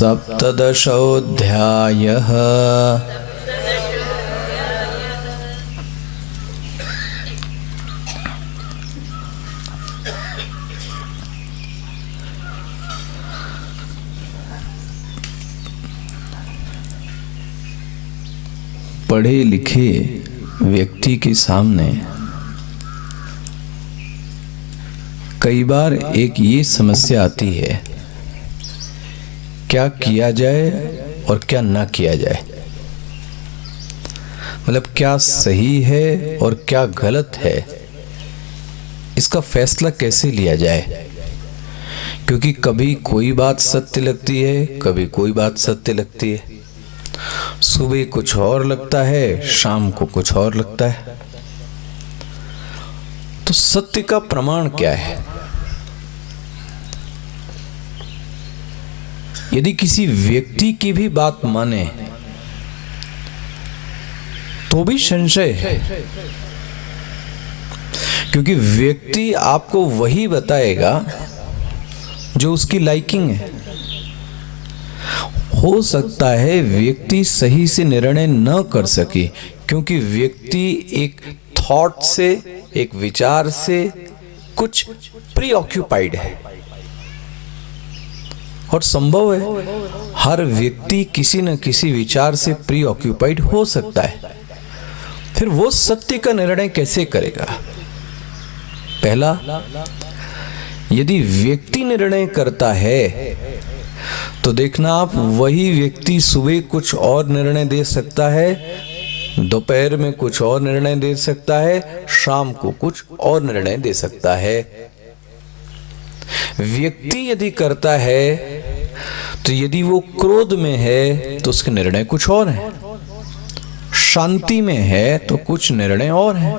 सप्तदशोऽध्यायः। पढ़े लिखे व्यक्ति के सामने कई बार एक ये समस्या आती है, क्या किया जाए और क्या ना किया जाए। मतलब क्या सही है और क्या गलत है, इसका फैसला कैसे लिया जाए। क्योंकि कभी कोई बात सत्य लगती है, कभी कोई बात सत्य लगती है। सुबह कुछ और लगता है, शाम को कुछ और लगता है। तो सत्य का प्रमाण क्या है? यदि किसी व्यक्ति की भी बात माने तो भी संशय है, क्योंकि व्यक्ति आपको वही बताएगा जो उसकी लाइकिंग है। हो सकता है व्यक्ति सही से निर्णय न कर सके, क्योंकि व्यक्ति एक थॉट से, एक विचार से कुछ प्रीऑक्यूपाइड है। और संभव है हर व्यक्ति किसी न किसी विचार से प्रीऑक्यूपाइड हो सकता है। फिर वो सत्य का निर्णय कैसे करेगा? पहला, यदि व्यक्ति निर्णय करता है तो देखना आप, वही व्यक्ति सुबह कुछ और निर्णय दे सकता है, दोपहर में कुछ और निर्णय दे सकता है, शाम को कुछ और निर्णय दे सकता है। व्यक्ति यदि करता है तो यदि वो क्रोध में है तो उसके निर्णय कुछ और हैं, शांति में है तो कुछ निर्णय और हैं।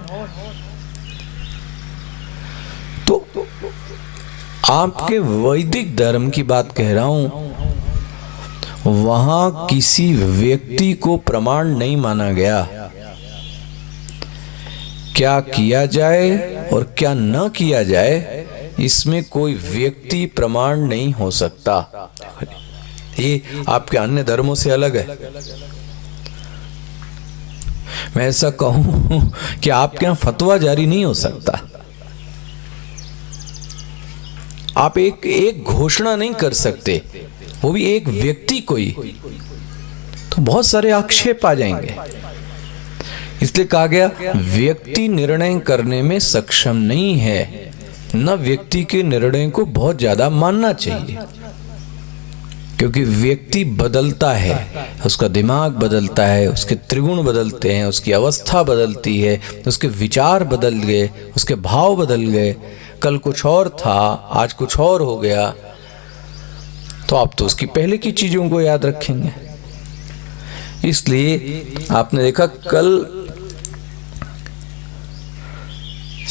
तो आपके वैदिक धर्म की बात कह रहा हूं, वहां किसी व्यक्ति को प्रमाण नहीं माना गया। क्या किया जाए और क्या न किया जाए, इसमें कोई व्यक्ति प्रमाण नहीं हो सकता। ये आपके अन्य धर्मों से अलग है। मैं ऐसा कहूं कि आपके यहां फतवा जारी नहीं हो सकता। आप एक घोषणा नहीं कर सकते, वो भी एक व्यक्ति कोई, तो बहुत सारे आक्षेप आ जाएंगे। इसलिए कहा गया व्यक्ति निर्णय करने में सक्षम नहीं है, न व्यक्ति के निर्णय को बहुत ज्यादा मानना चाहिए। क्योंकि व्यक्ति बदलता है, उसका दिमाग बदलता है, उसके त्रिगुण बदलते हैं, उसकी अवस्था बदलती है, उसके विचार बदल गए, उसके भाव बदल गए। कल कुछ और था, आज कुछ और हो गया, तो आप तो उसकी पहले की चीजों को याद रखेंगे। इसलिए आपने देखा कल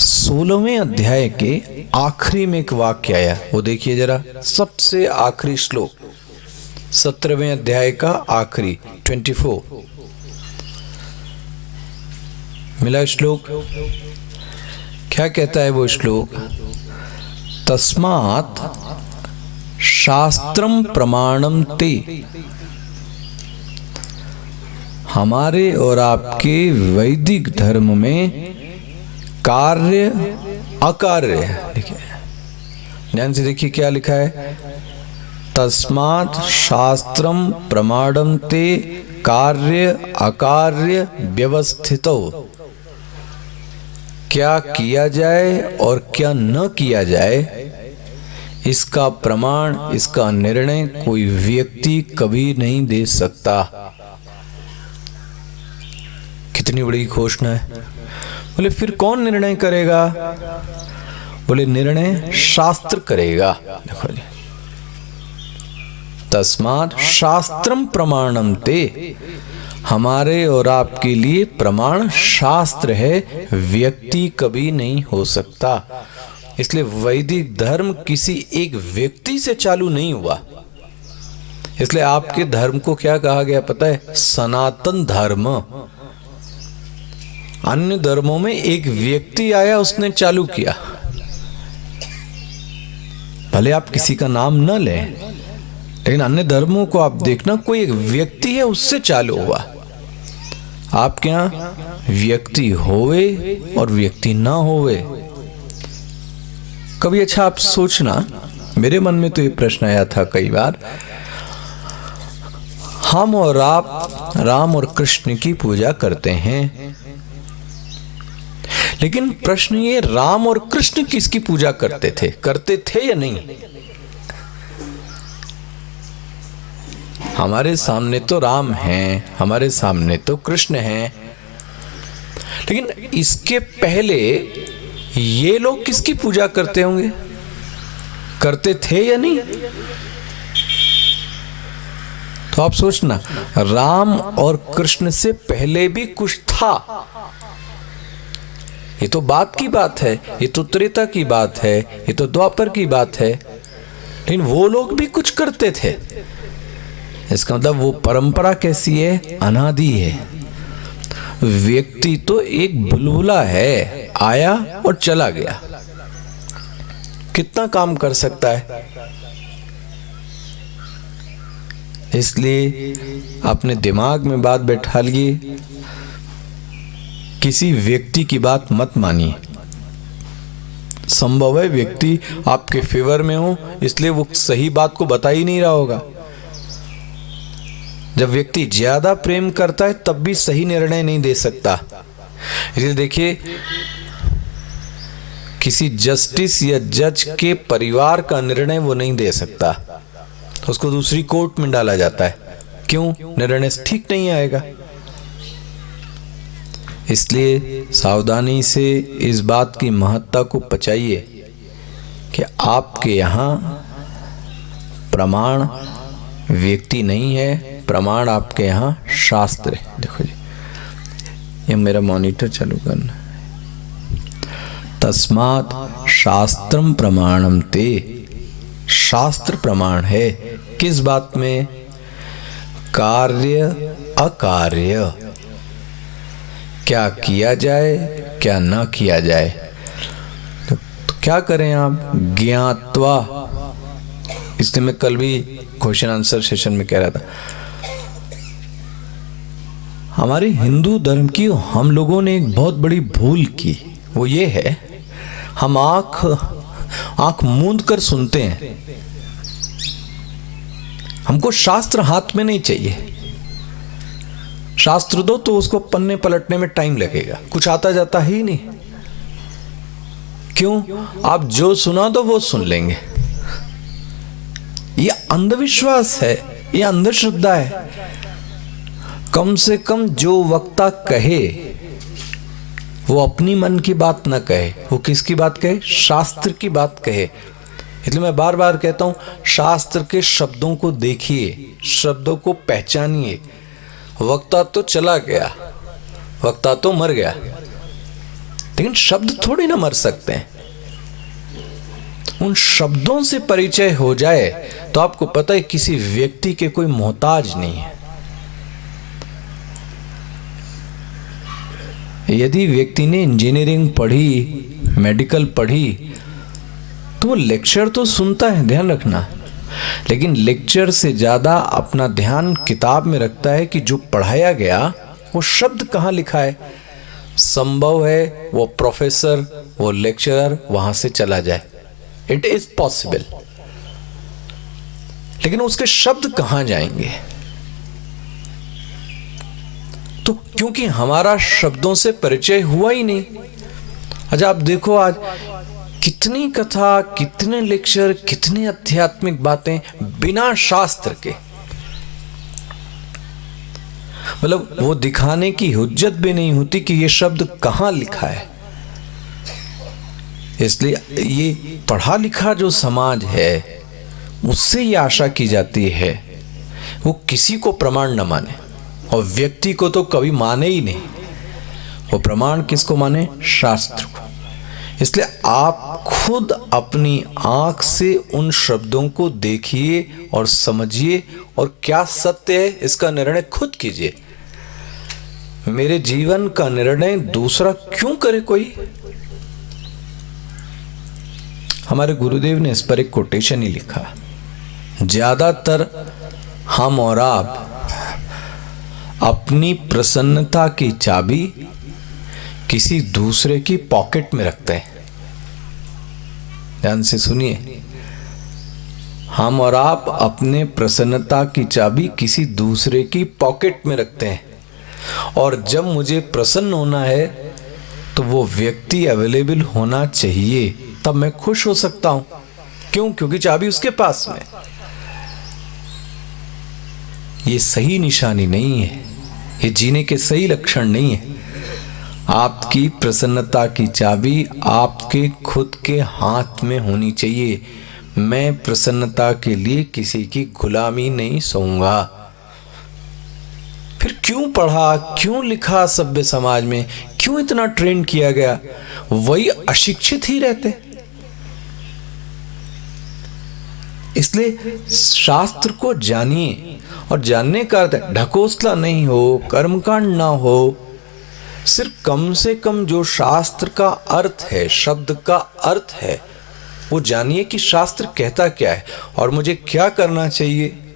16वें अध्याय के आखिरी में एक वाक्य आया, वो देखिए जरा, सबसे आखिरी श्लोक, 17वें अध्याय का आखिरी 24 मिला श्लोक। क्या कहता है वो श्लोक? तस्मात् शास्त्रम प्रमाणम ते। हमारे और आपके वैदिक धर्म में कार्य अकार्य, देखिए ध्यान से देखिए क्या लिखा है। तस्मात् शास्त्रम प्रमाणम ते कार्य अकार्य व्यवस्थितो। क्या किया जाए और क्या न किया जाए, इसका प्रमाण, इसका निर्णय कोई व्यक्ति कभी नहीं दे सकता। कितनी बड़ी घोषणा है। बोले फिर कौन निर्णय करेगा? बोले निर्णय शास्त्र करेगा। देखो जी, तस्मात् शास्त्रम प्रमाणम ते। हमारे और आपके लिए प्रमाण शास्त्र है, व्यक्ति कभी नहीं हो सकता। इसलिए वैदिक धर्म किसी एक व्यक्ति से चालू नहीं हुआ। इसलिए आपके धर्म को क्या कहा गया पता है? सनातन धर्म। अन्य धर्मों में एक व्यक्ति आया, उसने चालू किया। भले आप किसी का नाम न लें, लेकिन अन्य धर्मों को आप देखना, कोई एक व्यक्ति है उससे चालू हुआ। आपके यहां व्यक्ति होवे और व्यक्ति ना होवे। कभी अच्छा आप सोचना, मेरे मन में तो ये प्रश्न आया था कई बार, हम और आप राम और कृष्ण की पूजा करते हैं, लेकिन प्रश्न ये, राम और कृष्ण किसकी पूजा करते थे या नहीं? हमारे सामने तो राम हैं, हमारे सामने तो कृष्ण हैं, लेकिन इसके पहले ये लोग किसकी पूजा करते होंगे? करते थे या नहीं? तो आप सोचना, राम और कृष्ण से पहले भी कुछ था। ये तो बात की बात है, ये तो त्रेता की बात है, ये तो द्वापर की बात है, लेकिन वो लोग भी कुछ करते थे। इसका मतलब वो परंपरा कैसी है? अनादि है। व्यक्ति तो एक बुलबुला है, आया और चला गया, कितना काम कर सकता है। इसलिए अपने दिमाग में बात बैठा लिए, किसी व्यक्ति की बात मत मानिए। संभव है व्यक्ति आपके फेवर में हो, इसलिए वो सही बात को बता ही नहीं रहा होगा। जब व्यक्ति ज्यादा प्रेम करता है तब भी सही निर्णय नहीं दे सकता। इसलिए देखिए, किसी जस्टिस या जज के परिवार का निर्णय वो नहीं दे सकता, तो उसको दूसरी कोर्ट में डाला जाता है। क्यों? निर्णय ठीक नहीं आएगा। इसलिए सावधानी से इस बात की महत्ता को पचाइए कि आपके यहां प्रमाण व्यक्ति नहीं है, प्रमाण आपके यहां शास्त्र है। देखो जी, ये मेरा मॉनिटर चालू करना। तस्मात् शास्त्रम प्रमाणम ते, शास्त्र प्रमाण है किस बात में? कार्य अकार्य, क्या किया जाए क्या ना किया जाए। तो क्या करें आप? ज्ञात्वा। इसलिए मैं कल भी क्वेश्चन आंसर सेशन में कह रहा था, हमारे हिंदू धर्म की हम लोगों ने एक बहुत बड़ी भूल की। वो ये है, हम आंख मूंद कर सुनते हैं। हमको शास्त्र हाथ में नहीं चाहिए। शास्त्र दो तो उसको पन्ने पलटने में टाइम लगेगा, कुछ आता जाता ही नहीं। क्यों? आप जो सुना दो वो सुन लेंगे। ये अंधविश्वास है, ये अंधश्रद्धा है। कम से कम जो वक्ता कहे वो अपनी मन की बात ना कहे, वो किसकी बात कहे? शास्त्र की बात कहे। इसलिए मैं बार बार कहता हूं, शास्त्र के शब्दों को देखिए, शब्दों को पहचानिए। वक्ता तो चला गया, वक्ता तो मर गया, लेकिन शब्द थोड़ी ना मर सकते हैं। उन शब्दों से परिचय हो जाए तो आपको पता है किसी व्यक्ति के कोई मोहताज नहीं है। यदि व्यक्ति ने इंजीनियरिंग पढ़ी, मेडिकल पढ़ी, तो वो लेक्चर तो सुनता है, ध्यान रखना, लेकिन लेक्चर से ज्यादा अपना ध्यान किताब में रखता है कि जो पढ़ाया गया वो शब्द कहाँ लिखा है। संभव है वो प्रोफेसर, वो लेक्चरर वहां से चला जाए, इट इज पॉसिबल, लेकिन उसके शब्द कहां जाएंगे? तो क्योंकि हमारा शब्दों से परिचय हुआ ही नहीं। अच्छा आप देखो, आज कितनी कथा, कितने लेक्चर, कितनी आध्यात्मिक बातें बिना शास्त्र के, मतलब वो दिखाने की हुज्जत भी नहीं होती कि ये शब्द कहां लिखा है। इसलिए ये पढ़ा लिखा जो समाज है उससे ये आशा की जाती है वो किसी को प्रमाण न माने, और व्यक्ति को तो कभी माने ही नहीं। वो प्रमाण किसको माने? शास्त्र को। इसलिए आप खुद अपनी आंख से उन शब्दों को देखिए और समझिए, और क्या सत्य है इसका निर्णय खुद कीजिए। मेरे जीवन का निर्णय दूसरा क्यों करे कोई? हमारे गुरुदेव ने इस पर एक कोटेशन ही लिखा, ज्यादातर हम और आप अपनी प्रसन्नता की चाबी किसी दूसरे की पॉकेट में रखते हैं। ध्यान से सुनिए, हम और आप अपने प्रसन्नता की चाबी किसी दूसरे की पॉकेट में रखते हैं, और जब मुझे प्रसन्न होना है तो वो व्यक्ति अवेलेबल होना चाहिए, तब मैं खुश हो सकता हूं। क्यों? क्योंकि चाबी उसके पास में। ये सही निशानी नहीं है, ये जीने के सही लक्षण नहीं है। आपकी प्रसन्नता की चाबी आपके खुद के हाथ में होनी चाहिए। मैं प्रसन्नता के लिए किसी की गुलामी नहीं सहूंगा। फिर क्यों पढ़ा, क्यों लिखा सभ्य समाज में, क्यों इतना ट्रेन किया गया? वही अशिक्षित ही रहते। इसलिए शास्त्र को जानिए, और जानने का अर्थ ढकोसला नहीं हो, कर्मकांड ना हो, सिर्फ कम से कम जो शास्त्र का अर्थ है, शब्द का अर्थ है, वो जानिए कि शास्त्र कहता क्या है और मुझे क्या करना चाहिए।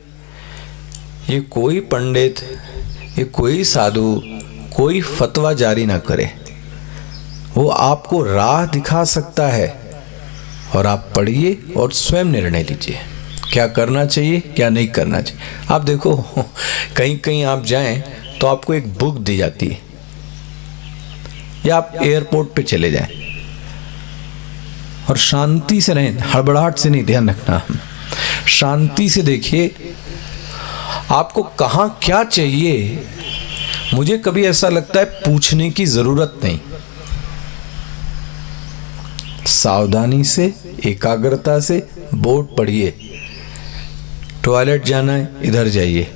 ये कोई पंडित, ये कोई साधु, कोई फतवा जारी ना करे। वो आपको राह दिखा सकता है, और आप पढ़िए और स्वयं निर्णय लीजिए क्या करना चाहिए, क्या नहीं करना चाहिए। आप देखो, कहीं कहीं आप जाएं तो आपको एक बुक दी जाती है, या आप एयरपोर्ट पे चले जाएं और शांति से रहें, हड़बड़ाहट से नहीं, ध्यान रखना, शांति से देखिए आपको कहाँ क्या चाहिए। मुझे कभी ऐसा लगता है पूछने की जरूरत नहीं। सावधानी से, एकाग्रता से बोर्ड पढ़िए। टॉयलेट जाना है, इधर जाइए।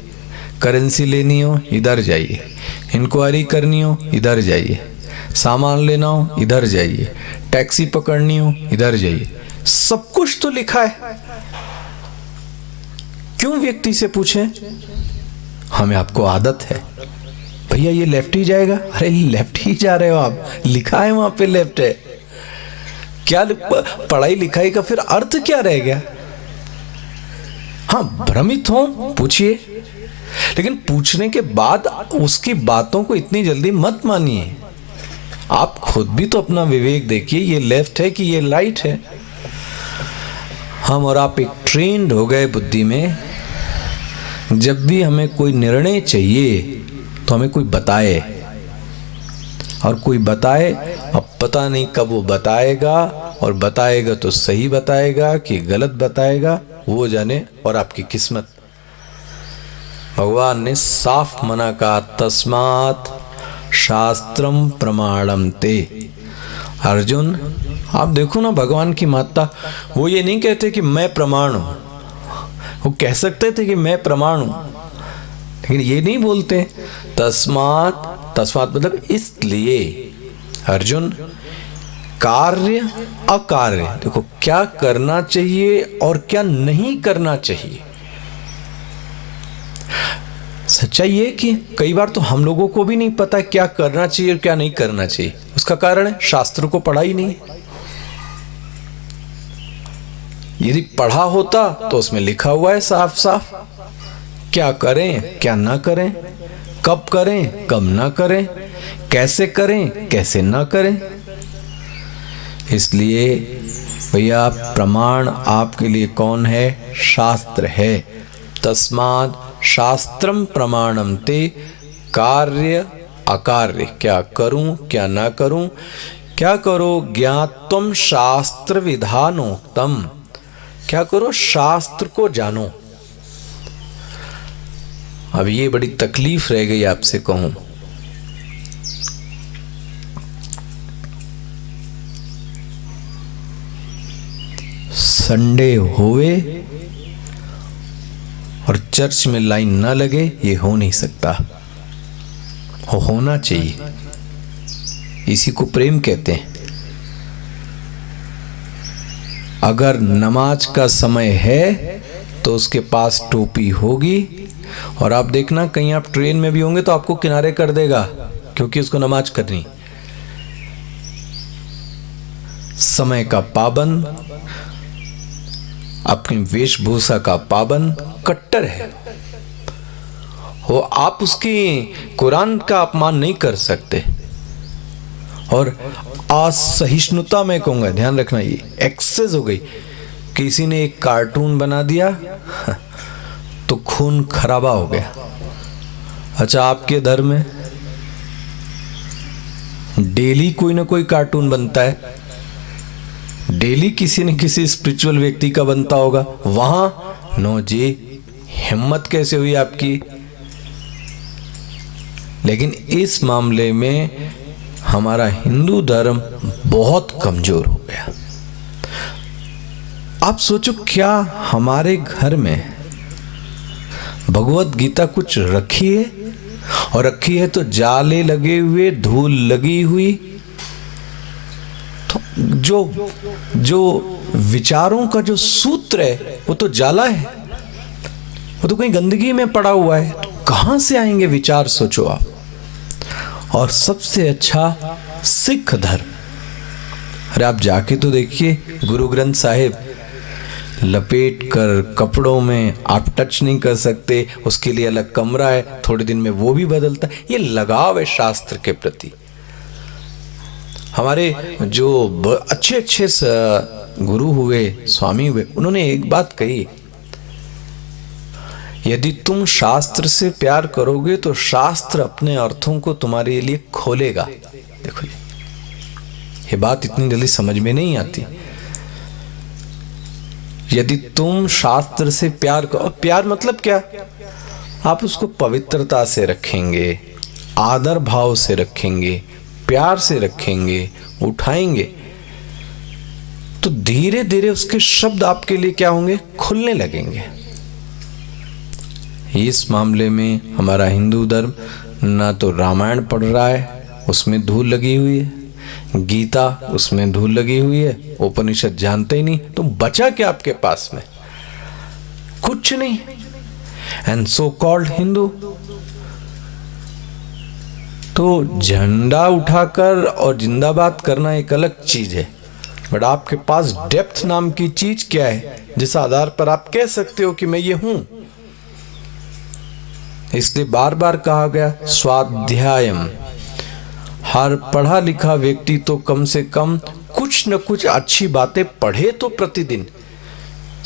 करेंसी लेनी हो, इधर जाइए। इंक्वायरी करनी हो, इधर जाइए। सामान लेना हो, इधर जाइए। टैक्सी पकड़नी हो, इधर जाइए। सब कुछ तो लिखा है। क्यों व्यक्ति से पूछें? हमें, आपको आदत है, भैया ये लेफ्ट ही जाएगा। अरे लेफ्ट ही जा रहे हो आप, लिखा है वहां पे लेफ्ट है। क्या पढ़ाई लिखाई का फिर अर्थ क्या रह गया? हाँ, भ्रमित हो, पूछिए, लेकिन पूछने के बाद उसकी बातों को इतनी जल्दी मत मानिए। आप खुद भी तो अपना विवेक देखिए, ये लेफ्ट है कि ये राइट है। हम और आप एक ट्रेंड हो गए बुद्धि में, जब भी हमें कोई निर्णय चाहिए तो हमें कोई बताए, और कोई बताए, अब पता नहीं कब वो बताएगा, और बताएगा तो सही बताएगा कि गलत बताएगा, वो जाने, और आपकी किस्मत। भगवान ने साफ मना कहा, तस्मात् शास्त्रम प्रमाणम ते। अर्जुन, आप देखो ना, भगवान की माता, वो ये नहीं कहते कि मैं प्रमाण हूं। वो कह सकते थे कि मैं प्रमाण हूं, लेकिन ये नहीं बोलते। तस्मात्, तस्मात् मतलब इसलिए। अर्जुन, कार्य अकार्य, देखो क्या करना चाहिए और क्या नहीं करना चाहिए। सच्चाई ये कि कई बार तो हम लोगों को भी नहीं पता क्या करना चाहिए और क्या नहीं करना चाहिए। उसका कारण है शास्त्र को पढ़ा ही नहीं। यदि पढ़ा होता तो उसमें लिखा हुआ है साफ साफ, क्या करें क्या ना करें, कब करें कब ना करें, कैसे करें कैसे ना करें। इसलिए भैया, प्रमाण आपके लिए कौन है? शास्त्र है। तस्मात् शास्त्रम प्रमाणम ते, कार्य अकार्य, क्या करूं क्या ना करूं। क्या करो? ज्ञातम शास्त्र विधानोक्तम, क्या करो? शास्त्र को जानो। अब ये बड़ी तकलीफ रह गई आपसे कहूं। संडे होवे और चर्च में लाइन ना लगे, ये हो नहीं सकता। होना चाहिए, इसी को प्रेम कहते हैं। अगर नमाज का समय है तो उसके पास टोपी होगी, और आप देखना कहीं आप ट्रेन में भी होंगे तो आपको किनारे कर देगा, क्योंकि उसको नमाज करनी। समय का पाबंद, अपनी वेशभूषा का पाबंद, कट्टर है वो। आप उसकी कुरान का अपमान नहीं कर सकते। और असहिष्णुता में कहूंगा, ध्यान रखना, ये एक्सेस हो गई। किसी ने एक कार्टून बना दिया तो खून खराबा हो गया। अच्छा, आपके धर्म में डेली कोई ना कोई कार्टून बनता है, डेली किसी न किसी स्पिरिचुअल व्यक्ति का बनता होगा, वहां नो जी, हिम्मत कैसे हुई आपकी। लेकिन इस मामले में हमारा हिंदू धर्म बहुत कमजोर हो गया। आप सोचो, क्या हमारे घर में भगवत गीता कुछ रखी है? और रखी है तो जाले लगे हुए, धूल लगी हुई। तो जो विचारों का जो सूत्र है वो तो जाला है, वो तो कहीं गंदगी में पड़ा हुआ है। तो कहां से आएंगे विचार, सोचो आप। और सबसे अच्छा सिख धर्म, अरे आप जाके तो देखिए, गुरु ग्रंथ साहिब लपेट कर कपड़ों में आप टच नहीं कर सकते, उसके लिए अलग कमरा है, थोड़े दिन में वो भी बदलता है। ये लगाव है शास्त्र के प्रति। हमारे जो अच्छे अच्छे गुरु हुए, स्वामी हुए, उन्होंने एक बात कही, यदि तुम शास्त्र से प्यार करोगे तो शास्त्र अपने अर्थों को तुम्हारे लिए खोलेगा। देखो, ये बात इतनी जल्दी समझ में नहीं आती। यदि तुम शास्त्र से प्यार करो, प्यार मतलब क्या? आप उसको पवित्रता से रखेंगे, आदर भाव से रखेंगे, प्यार से रखेंगे, उठाएंगे, तो धीरे धीरे उसके शब्द आपके लिए क्या होंगे? खुलने लगेंगे। इस मामले में हमारा हिंदू धर्म ना तो रामायण पढ़ रहा है, उसमें धूल लगी हुई है, गीता उसमें धूल लगी हुई है, उपनिषद जानते ही नहीं, तो बचा क्या आपके पास में? कुछ नहीं। एंड सो कॉल्ड हिंदू तो झंडा उठाकर और जिंदाबाद करना एक अलग चीज है, बट आपके पास डेप्थ नाम की चीज क्या है जिस आधार पर आप कह सकते हो कि मैं ये हूं? इसलिए बार बार कहा गया स्वाध्यायम। हर पढ़ा लिखा व्यक्ति तो कम से कम कुछ न कुछ अच्छी बातें पढ़े तो प्रतिदिन।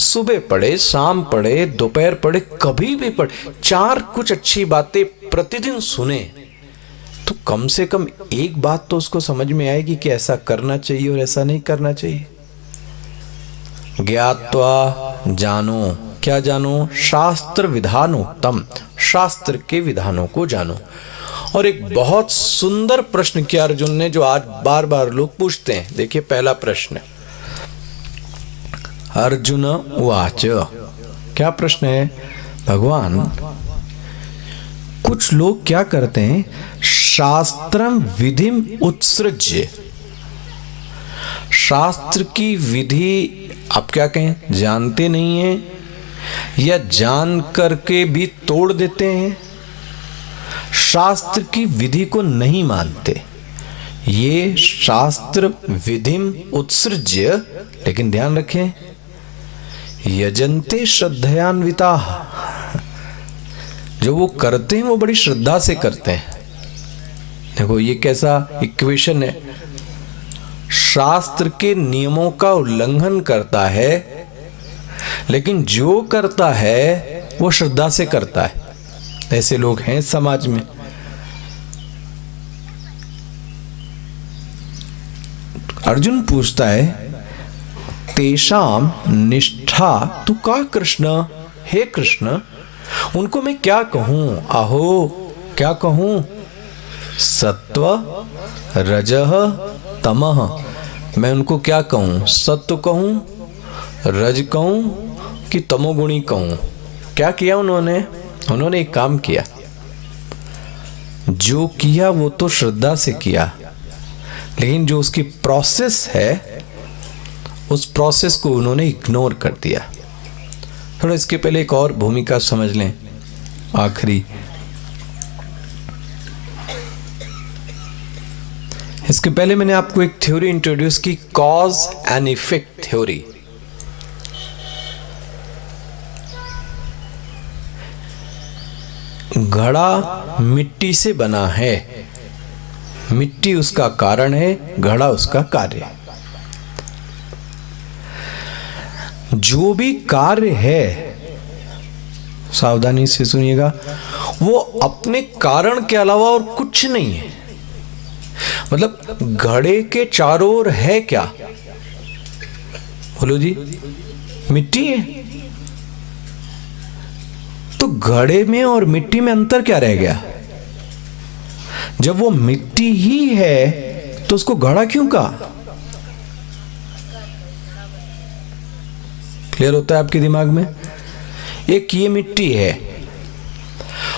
सुबह पढ़े, शाम पढ़े, दोपहर पढ़े, कभी भी पढ़े, 4 कुछ अच्छी बातें प्रतिदिन सुने, तो कम से कम एक बात तो उसको समझ में आएगी कि ऐसा करना चाहिए और ऐसा नहीं करना चाहिए। ज्ञात्वा जानो, क्या जानो? शास्त्र विधानोक्तम, शास्त्र के विधानों को जानो। और एक बहुत सुंदर प्रश्न किया अर्जुन ने, जो आज बार बार लोग पूछते हैं। देखिए, पहला प्रश्न, अर्जुन उवाच, क्या प्रश्न है? भगवान, कुछ लोग क्या करते हैं, शास्त्रम विधिम उत्सृज्य, शास्त्र की विधि आप क्या कहें, जानते नहीं हैं या जान करके भी तोड़ देते हैं, शास्त्र की विधि को नहीं मानते। ये शास्त्र विधिम उत्सृज्य, लेकिन ध्यान रखें, यजन्ते श्रद्धयान्विता, जो वो करते हैं वो बड़ी श्रद्धा से करते हैं। देखो ये कैसा इक्वेशन है, शास्त्र के नियमों का उल्लंघन करता है, लेकिन जो करता है वो श्रद्धा से करता है। ऐसे लोग हैं समाज में। अर्जुन पूछता है, तेषाम निष्ठा तु का कृष्ण, हे कृष्ण, उनको मैं क्या कहूं? आहो, क्या कहूं? सत्व रजह तमह, मैं उनको क्या कहूं? सत्व कहूं, रज कहूं कि तमोगुणी कहूं? क्या किया उन्होंने? उन्होंने एक काम किया, जो किया वो तो श्रद्धा से किया, लेकिन जो उसकी प्रोसेस है, उस प्रोसेस को उन्होंने इग्नोर कर दिया। थोड़ा इसके पहले एक और भूमिका समझ लें, आखिरी। इसके पहले मैंने आपको एक थ्योरी इंट्रोड्यूस की, कॉज एंड इफेक्ट थ्योरी। घड़ा मिट्टी से बना है, मिट्टी उसका कारण है, घड़ा उसका कार्य है। जो भी कार्य है, सावधानी से सुनिएगा, वो अपने कारण के अलावा और कुछ नहीं है। मतलब घड़े के चारों ओर है क्या? बोलो जी, मिट्टी है। तो घड़े में और मिट्टी में अंतर क्या रह गया? जब वो मिट्टी ही है तो उसको घड़ा क्यों कहा? क्लियर होता है आपके दिमाग में? एक ये मिट्टी है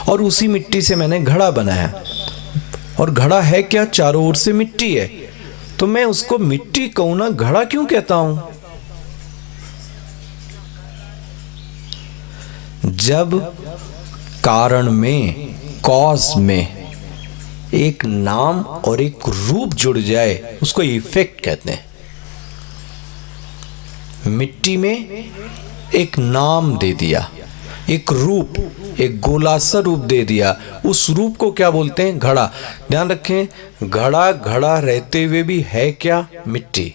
और उसी मिट्टी से मैंने घड़ा बनाया, और घड़ा है क्या? चारों ओर से मिट्टी है। तो मैं उसको मिट्टी कहूं ना, घड़ा क्यों कहता हूं? जब कारण में, कॉज में एक नाम और एक रूप जुड़ जाए उसको इफेक्ट कहते हैं। मिट्टी में एक नाम दे दिया, एक रूप, एक गोलासा रूप दे दिया, उस रूप को क्या बोलते हैं? घड़ा। ध्यान रखें, घड़ा घड़ा रहते हुए भी है क्या? मिट्टी।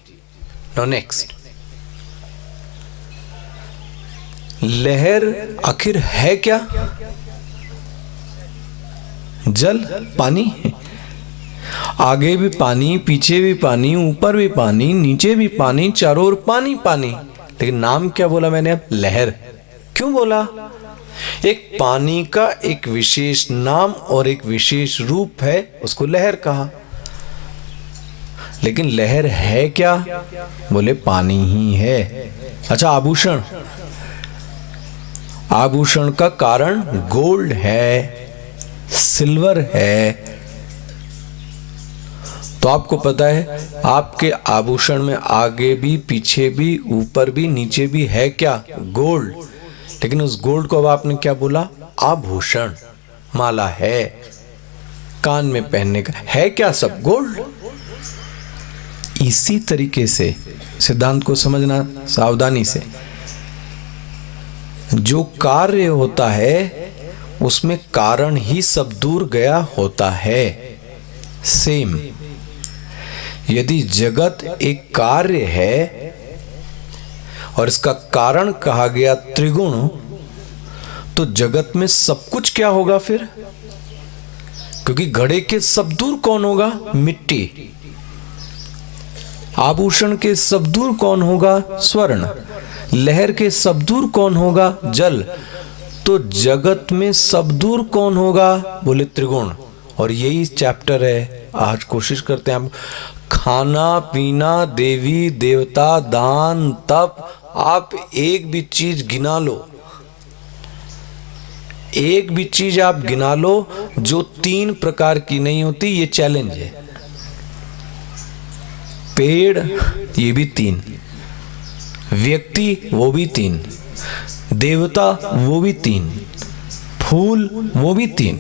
नो नेक्स्ट, लहर आखिर है क्या? जल, पानी। आगे भी पानी, पीछे भी पानी, ऊपर भी पानी, नीचे भी पानी, चारों ओर पानी पानी। लेकिन नाम क्या बोला मैंने अब? लहर। क्यों बोला? एक पानी का एक विशेष नाम और एक विशेष रूप है, उसको लहर कहा। लेकिन लहर है क्या? बोले पानी ही है। अच्छा, आभूषण, आभूषण का कारण गोल्ड है, सिल्वर है। तो आपको पता है आपके आभूषण में आगे भी, पीछे भी, ऊपर भी, नीचे भी है क्या? गोल्ड। लेकिन उस गोल्ड को अब आपने क्या बोला? आभूषण। माला है, कान में पहनने का है क्या? सब गोल्ड। इसी तरीके से सिद्धांत को समझना सावधानी से। जो कार्य होता है उसमें कारण ही सब दूर गया होता है। सेम, यदि जगत एक कार्य है और इसका कारण कहा गया त्रिगुण, तो जगत में सब कुछ क्या होगा फिर? क्योंकि घड़े के सब दूर कौन होगा? मिट्टी। आभूषण के सब दूर कौन होगा? स्वर्ण। लहर के सब दूर कौन होगा? जल। तो जगत में सब दूर कौन होगा? बोले त्रिगुण। और यही चैप्टर है। आज कोशिश करते हैं हम, खाना पीना, देवी देवता, दान, तप, आप एक भी चीज गिना लो, एक भी चीज आप गिना लो जो 3 प्रकार की नहीं होती। ये चैलेंज है। पेड़, ये भी 3, व्यक्ति वो भी 3, देवता वो भी 3, फूल वो भी 3,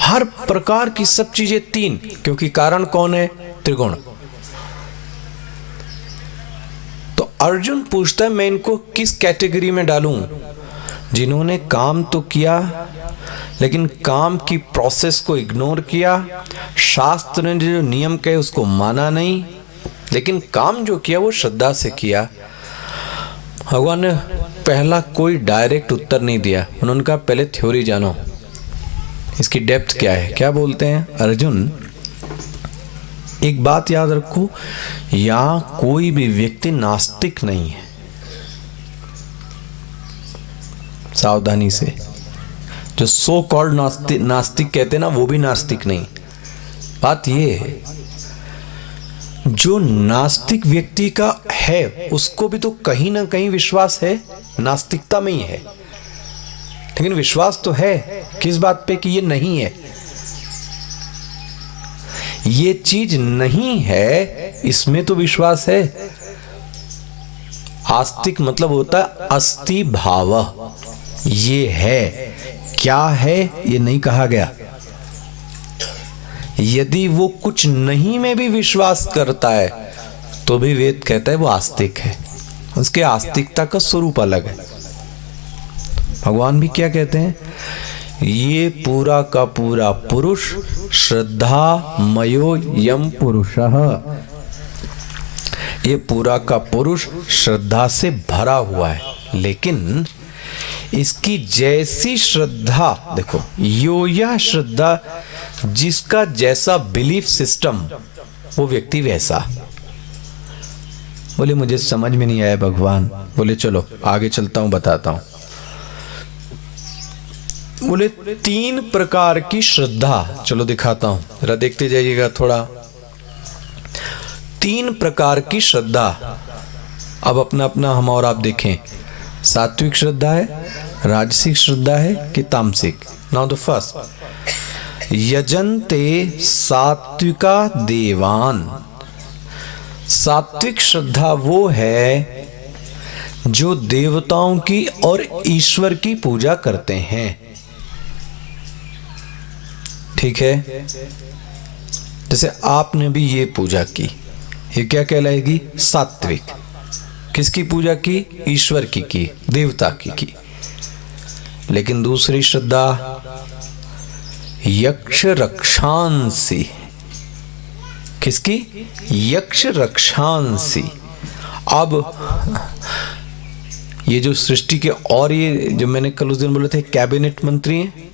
हर प्रकार की सब चीजें 3, क्योंकि कारण कौन है? त्रिगुण। तो अर्जुन पूछता है मैं इनको किस कैटेगरी में डालूं? जिन्होंने काम तो किया लेकिन काम की प्रोसेस को इग्नोर किया, शास्त्र ने जो नियम कहे उसको माना नहीं, लेकिन काम जो किया वो श्रद्धा से किया। भगवान ने पहला कोई डायरेक्ट उत्तर नहीं दिया। उन्होंने कहा पहले थ्योरी जानो, इसकी डेप्थ क्या है। क्या बोलते हैं अर्जुन? एक बात याद रखो, यहां कोई भी व्यक्ति नास्तिक नहीं है। सावधानी से, जो सो कॉल्ड नास्तिक कहते हैं ना, वो भी नास्तिक नहीं। बात ये है, जो नास्तिक व्यक्ति का है उसको भी तो कहीं ना कहीं विश्वास है, नास्तिकता में ही है, लेकिन विश्वास तो है किस बात पे? कि ये नहीं है, ये चीज नहीं है, इसमें तो विश्वास है। आस्तिक मतलब होता है अस्ति भाव, ये है, क्या है ये नहीं कहा गया। यदि वो कुछ नहीं में भी विश्वास करता है तो भी वेद कहता है वो आस्तिक है, उसके आस्तिकता का स्वरूप अलग है। भगवान भी क्या कहते हैं? ये पूरा का पूरा पुरुष श्रद्धा मयो यम पुरुषः, ये पूरा का पुरुष श्रद्धा से भरा हुआ है। लेकिन इसकी जैसी श्रद्धा, देखो यो यह श्रद्धा, जिसका जैसा बिलीफ सिस्टम वो व्यक्ति वैसा। बोले मुझे समझ में नहीं आया भगवान। बोले चलो आगे चलता हूं, बताता हूं। बोले 3 प्रकार की श्रद्धा, चलो दिखाता हूं, जरा देखते जाइएगा थोड़ा। 3 प्रकार की श्रद्धा, अब अपना अपना हम और आप देखें, सात्विक श्रद्धा है, राजसिक श्रद्धा है कि तामसिक। नाउ द फर्स्ट, यजन्ते सात्विका देवान। सात्विक श्रद्धा वो है जो देवताओं की और ईश्वर की पूजा करते हैं। ठीक है, जैसे आपने भी ये पूजा की, ये क्या कहलाएगी? सात्विक। किसकी पूजा की? ईश्वर की, देवता की। लेकिन दूसरी श्रद्धा यक्ष रक्षांसी। किसकी? यक्ष रक्षांसी। अब ये जो सृष्टि के, और ये जो मैंने कल उस दिन बोले थे कैबिनेट मंत्री हैं,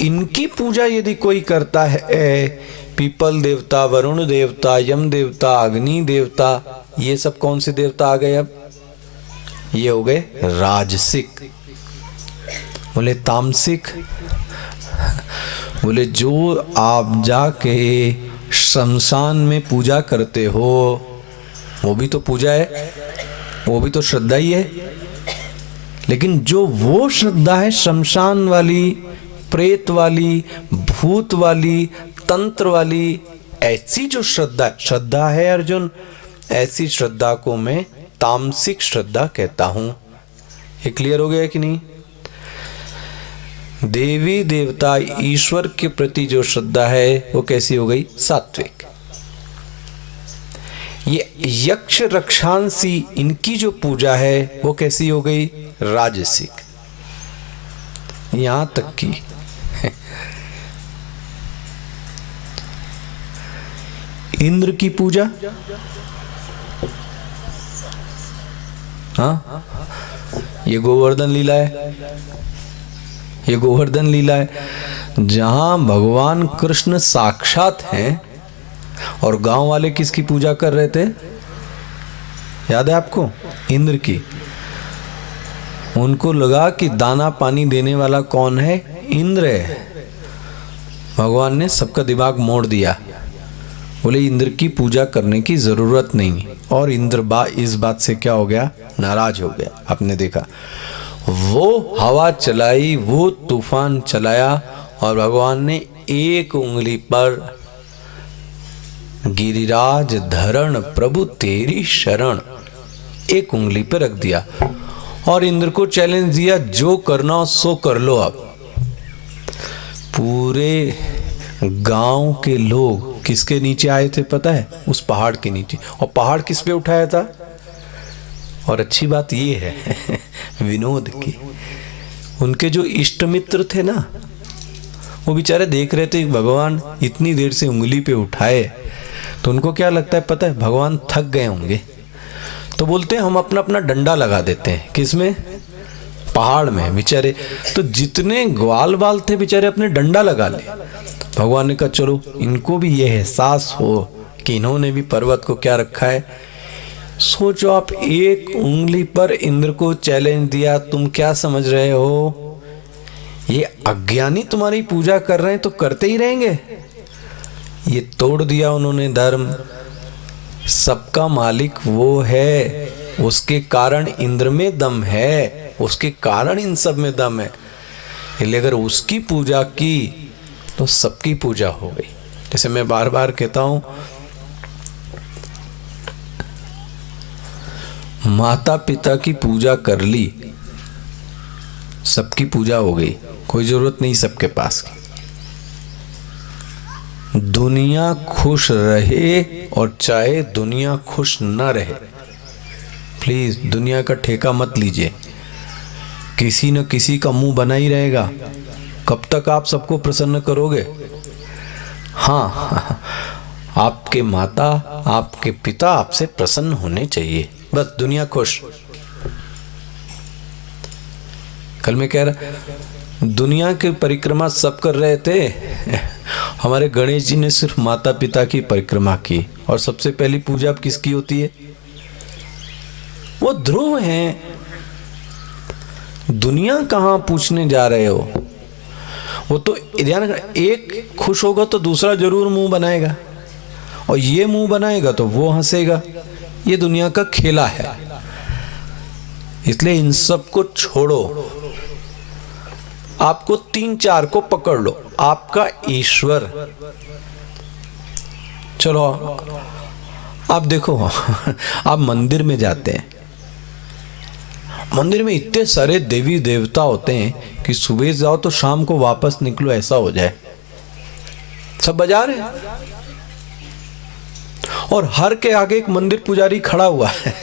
इनकी पूजा यदि कोई करता है, पीपल देवता, वरुण देवता, यम देवता, अग्नि देवता, ये सब कौन से देवता आ गए? अब ये हो गए राजसिक। बोले तामसिक, बोले जो आप जाके शमशान में पूजा करते हो, वो भी तो पूजा है, वो भी तो श्रद्धा ही है। लेकिन जो वो श्रद्धा है शमशान वाली, प्रेत वाली, भूत वाली, तंत्र वाली, ऐसी जो श्रद्धा है अर्जुन, ऐसी श्रद्धा को मैं तामसिक श्रद्धा कहता हूं। ये क्लियर हो गया कि नहीं? देवी देवता ईश्वर के प्रति जो श्रद्धा है वो कैसी हो गई? सात्विक। ये यक्ष रक्षांसी, इनकी जो पूजा है वो कैसी हो गई? राजसिक। यहां तक की इंद्र की पूजा, हाँ, ये गोवर्धन लीला है, ये गोवर्धन लीला है, जहां भगवान कृष्ण साक्षात हैं और गांव वाले किसकी पूजा कर रहे थे? याद है आपको? इंद्र की। उनको लगा कि दाना पानी देने वाला कौन है? इंद्र है। भगवान ने सबका दिमाग मोड़ दिया, बोले इंद्र की पूजा करने की जरूरत नहीं। और इंद्र इस बात से क्या हो गया? नाराज हो गया। आपने देखा, वो हवा चलाई, वो तूफान चलाया, और भगवान ने एक उंगली पर गिरिराज धरण प्रभु तेरी शरण, एक उंगली पर रख दिया और इंद्र को चैलेंज दिया, जो करना हो सो कर लो। अब पूरे गांव के लोग किसके नीचे आए थे पता है? उस पहाड़ के नीचे। और पहाड़ किस पे उठाया था? और अच्छी बात ये है विनोद की, उनके जो इष्ट मित्र थे ना, वो बेचारे देख रहे थे भगवान इतनी देर से उंगली पे उठाए, तो उनको क्या लगता है पता है? भगवान थक गए होंगे, तो बोलते हैं हम अपना अपना डंडा लगा देते हैं। किसमें? पहाड़ में। बेचारे तो जितने ग्वाल बाल थे बेचारे अपने डंडा लगा ले। भगवान ने कहा चलो इनको भी ये एहसास हो कि इन्होंने भी पर्वत को क्या रखा है। सोचो आप, एक उंगली पर इंद्र को चैलेंज दिया, तुम क्या समझ रहे हो? ये अज्ञानी तुम्हारी पूजा कर रहे हैं तो करते ही रहेंगे। ये तोड़ दिया उन्होंने धर्म। सबका मालिक वो है, उसके कारण इंद्र में दम है, उसके कारण इन सब में दम है। इसलिए अगर उसकी पूजा की तो सबकी पूजा हो गई। जैसे मैं बार बार कहता हूं, माता पिता की पूजा कर ली, सबकी पूजा हो गई, कोई जरूरत नहीं सबके पास की। दुनिया खुश रहे और चाहे दुनिया खुश न रहे, प्लीज दुनिया का ठेका मत लीजिए। किसी न किसी का मुंह बना ही रहेगा। कब तक आप सबको प्रसन्न करोगे? हाँ, आपके माता, आपके पिता आपसे प्रसन्न होने चाहिए, बस दुनिया खुश। कल मैं कह रहा, दुनिया की परिक्रमा सब कर रहे थे, हमारे गणेश जी ने सिर्फ माता पिता की परिक्रमा की। और सबसे पहली पूजा किसकी होती है? वो ध्रुव हैं। दुनिया कहाँ पूछने जा रहे हो? वो तो ध्यान रखना, एक खुश होगा तो दूसरा जरूर मुंह बनाएगा, और ये मुंह बनाएगा तो वो हंसेगा। ये दुनिया का खेला है। इसलिए इन सब को छोड़ो, आपको 3-4 को पकड़ लो। आपका ईश्वर, चलो आप देखो, आप मंदिर में जाते हैं, मंदिर में इतने सारे देवी देवता होते हैं कि सुबह जाओ तो शाम को वापस निकलो ऐसा हो जाए। सब बजा रहे हैं, और हर के आगे एक मंदिर पुजारी खड़ा हुआ है,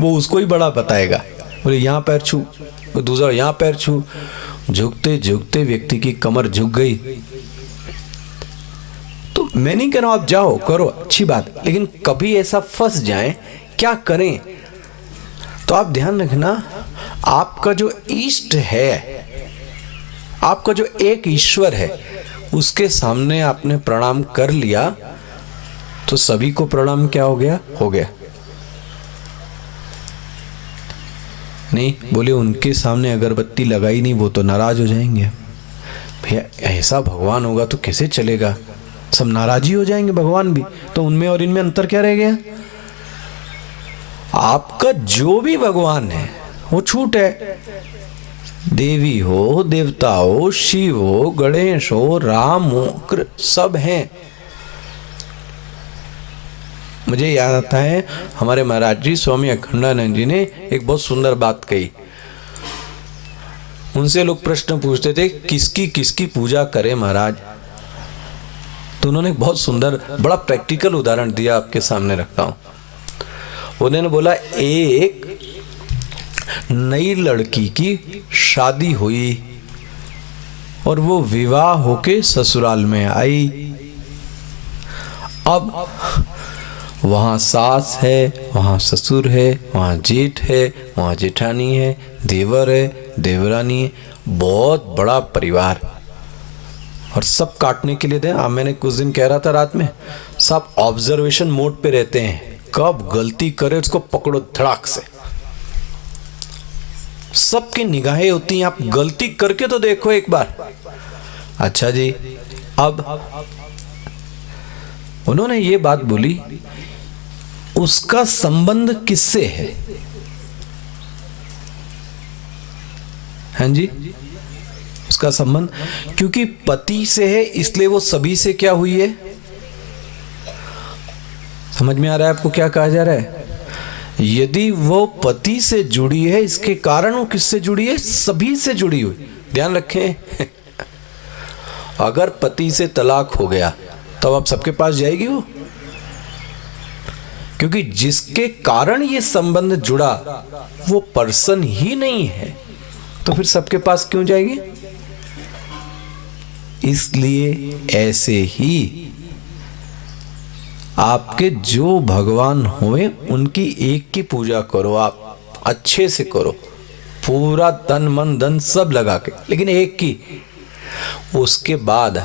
वो उसको ही बड़ा बताएगा। बोले यहाँ पैर छू, दूसरा यहाँ पैर छू। झुकते झुकते व्यक्ति की कमर झुक गई। तो मैं नहीं कह रहा हूं आप जाओ करो, अच्छी बात, लेकिन कभी ऐसा फंस जाए, क्या करें? तो आप ध्यान रखना, आपका जो इष्ट है, आपका जो एक ईश्वर है, उसके सामने आपने प्रणाम कर लिया तो सभी को प्रणाम क्या हो गया? हो गया। नहीं बोले उनके सामने अगरबत्ती लगाई नहीं, वो तो नाराज हो जाएंगे। भैया ऐसा भगवान होगा तो कैसे चलेगा? सब नाराज ही हो जाएंगे भगवान भी। तो उनमें और इनमें अंतर क्या रह गया? आपका जो भी भगवान है वो छूट है। देवी हो, देवता हो, शिव हो, गणेश हो, राम हो, सब हैं। मुझे याद आता है हमारे महाराज जी स्वामी अखंडानंद जी ने एक बहुत सुंदर बात कही। उनसे लोग प्रश्न पूछते थे किसकी किसकी पूजा करें महाराज, तो उन्होंने बहुत सुंदर बड़ा प्रैक्टिकल उदाहरण दिया, आपके सामने रखता हूं। उन्होंने बोला एक नई लड़की की शादी हुई और वो विवाह होके ससुराल में आई। अब वहाँ सास है, वहाँ ससुर है, वहाँ जेठ है, वहाँ जेठानी है, देवर है, देवरानी है, बहुत बड़ा परिवार। और सब काटने के लिए दे। मैंने कुछ दिन कह रहा था रात में, सब ऑब्जर्वेशन मोड पे रहते हैं, कब गलती करे उसको पकड़ो धड़ाक से। सबकी निगाहें होती हैं, आप गलती करके तो देखो एक बार। अच्छा जी, अब उन्होंने ये बात बोली, उसका संबंध किससे है? हाँ जी, उसका संबंध क्योंकि पति से है इसलिए वो सभी से क्या हुई है? समझ में आ रहा है आपको क्या कहा जा रहा है? यदि वो पति से जुड़ी है, इसके कारण वो किससे जुड़ी है? सभी से जुड़ी हुई। ध्यान रखें, अगर पति से तलाक हो गया तो अब सबके पास जाएगी वो, क्योंकि जिसके कारण ये संबंध जुड़ा वो पर्सन ही नहीं है, तो फिर सबके पास क्यों जाएगी? इसलिए ऐसे ही आपके जो भगवान हुए उनकी एक की पूजा करो, आप अच्छे से करो, पूरा तन मन धन सब लगा के, लेकिन एक की। उसके बाद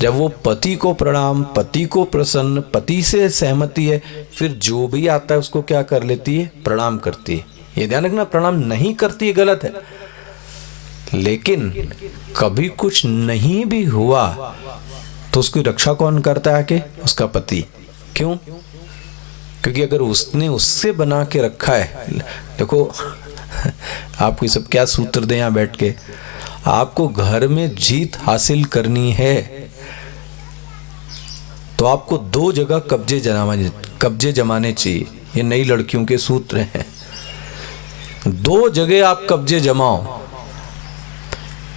जब वो पति को प्रणाम, पति को प्रसन्न, पति से सहमति है, फिर जो भी आता है उसको क्या कर लेती है? प्रणाम करती है। ये ध्यान रखना, प्रणाम नहीं करती है गलत है, लेकिन कभी कुछ नहीं भी हुआ तो उसकी रक्षा कौन करता है? आके उसका पति। क्यों? क्योंकि अगर उसने उससे बना के रखा है, देखो आपको ये सब क्या सूत्र दें यहाँ बैठ के, आपको घर में जीत हासिल करनी है तो आपको 2 जगह कब्जे जमाने चाहिए। ये नई लड़कियों के सूत्र हैं। 2 जगह आप कब्जे जमाओ।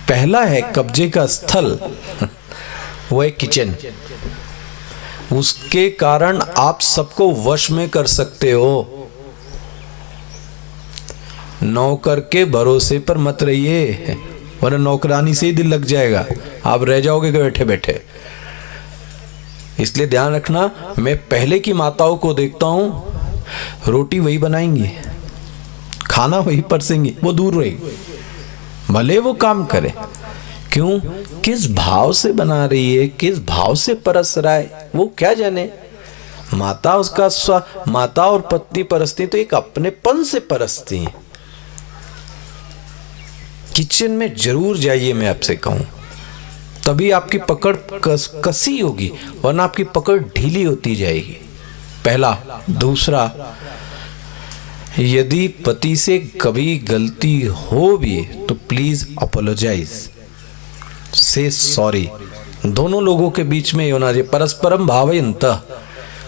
पहला है कब्जे का स्थल, वो है किचन। उसके कारण आप सबको वश में कर सकते हो। नौकर के भरोसे पर मत रहिए, वरना नौकरानी से ही दिल लग जाएगा, आप रह जाओगे बैठे बैठे। इसलिए ध्यान रखना, मैं पहले की माताओं को देखता हूं, रोटी वही बनाएंगी, खाना वही परसेंगी, वो दूर रहेगी, भले वो काम करे। क्यों? किस भाव से बना रही है, किस भाव से परस रहा है, वो क्या जाने। माता माता और पत्नी परसती तो एक अपनेपन से परसती हैं। किचन में जरूर जाइए, मैं आपसे कहूं, तभी आपकी पकड़ कसी होगी, वरना आपकी पकड़ ढीली होती जाएगी। पहला। दूसरा, यदि पति से कभी गलती हो भी तो प्लीज अपोलोजाइज, से सॉरी। दोनों लोगों के बीच में होना चाहिए परस्परम भावयन्तः।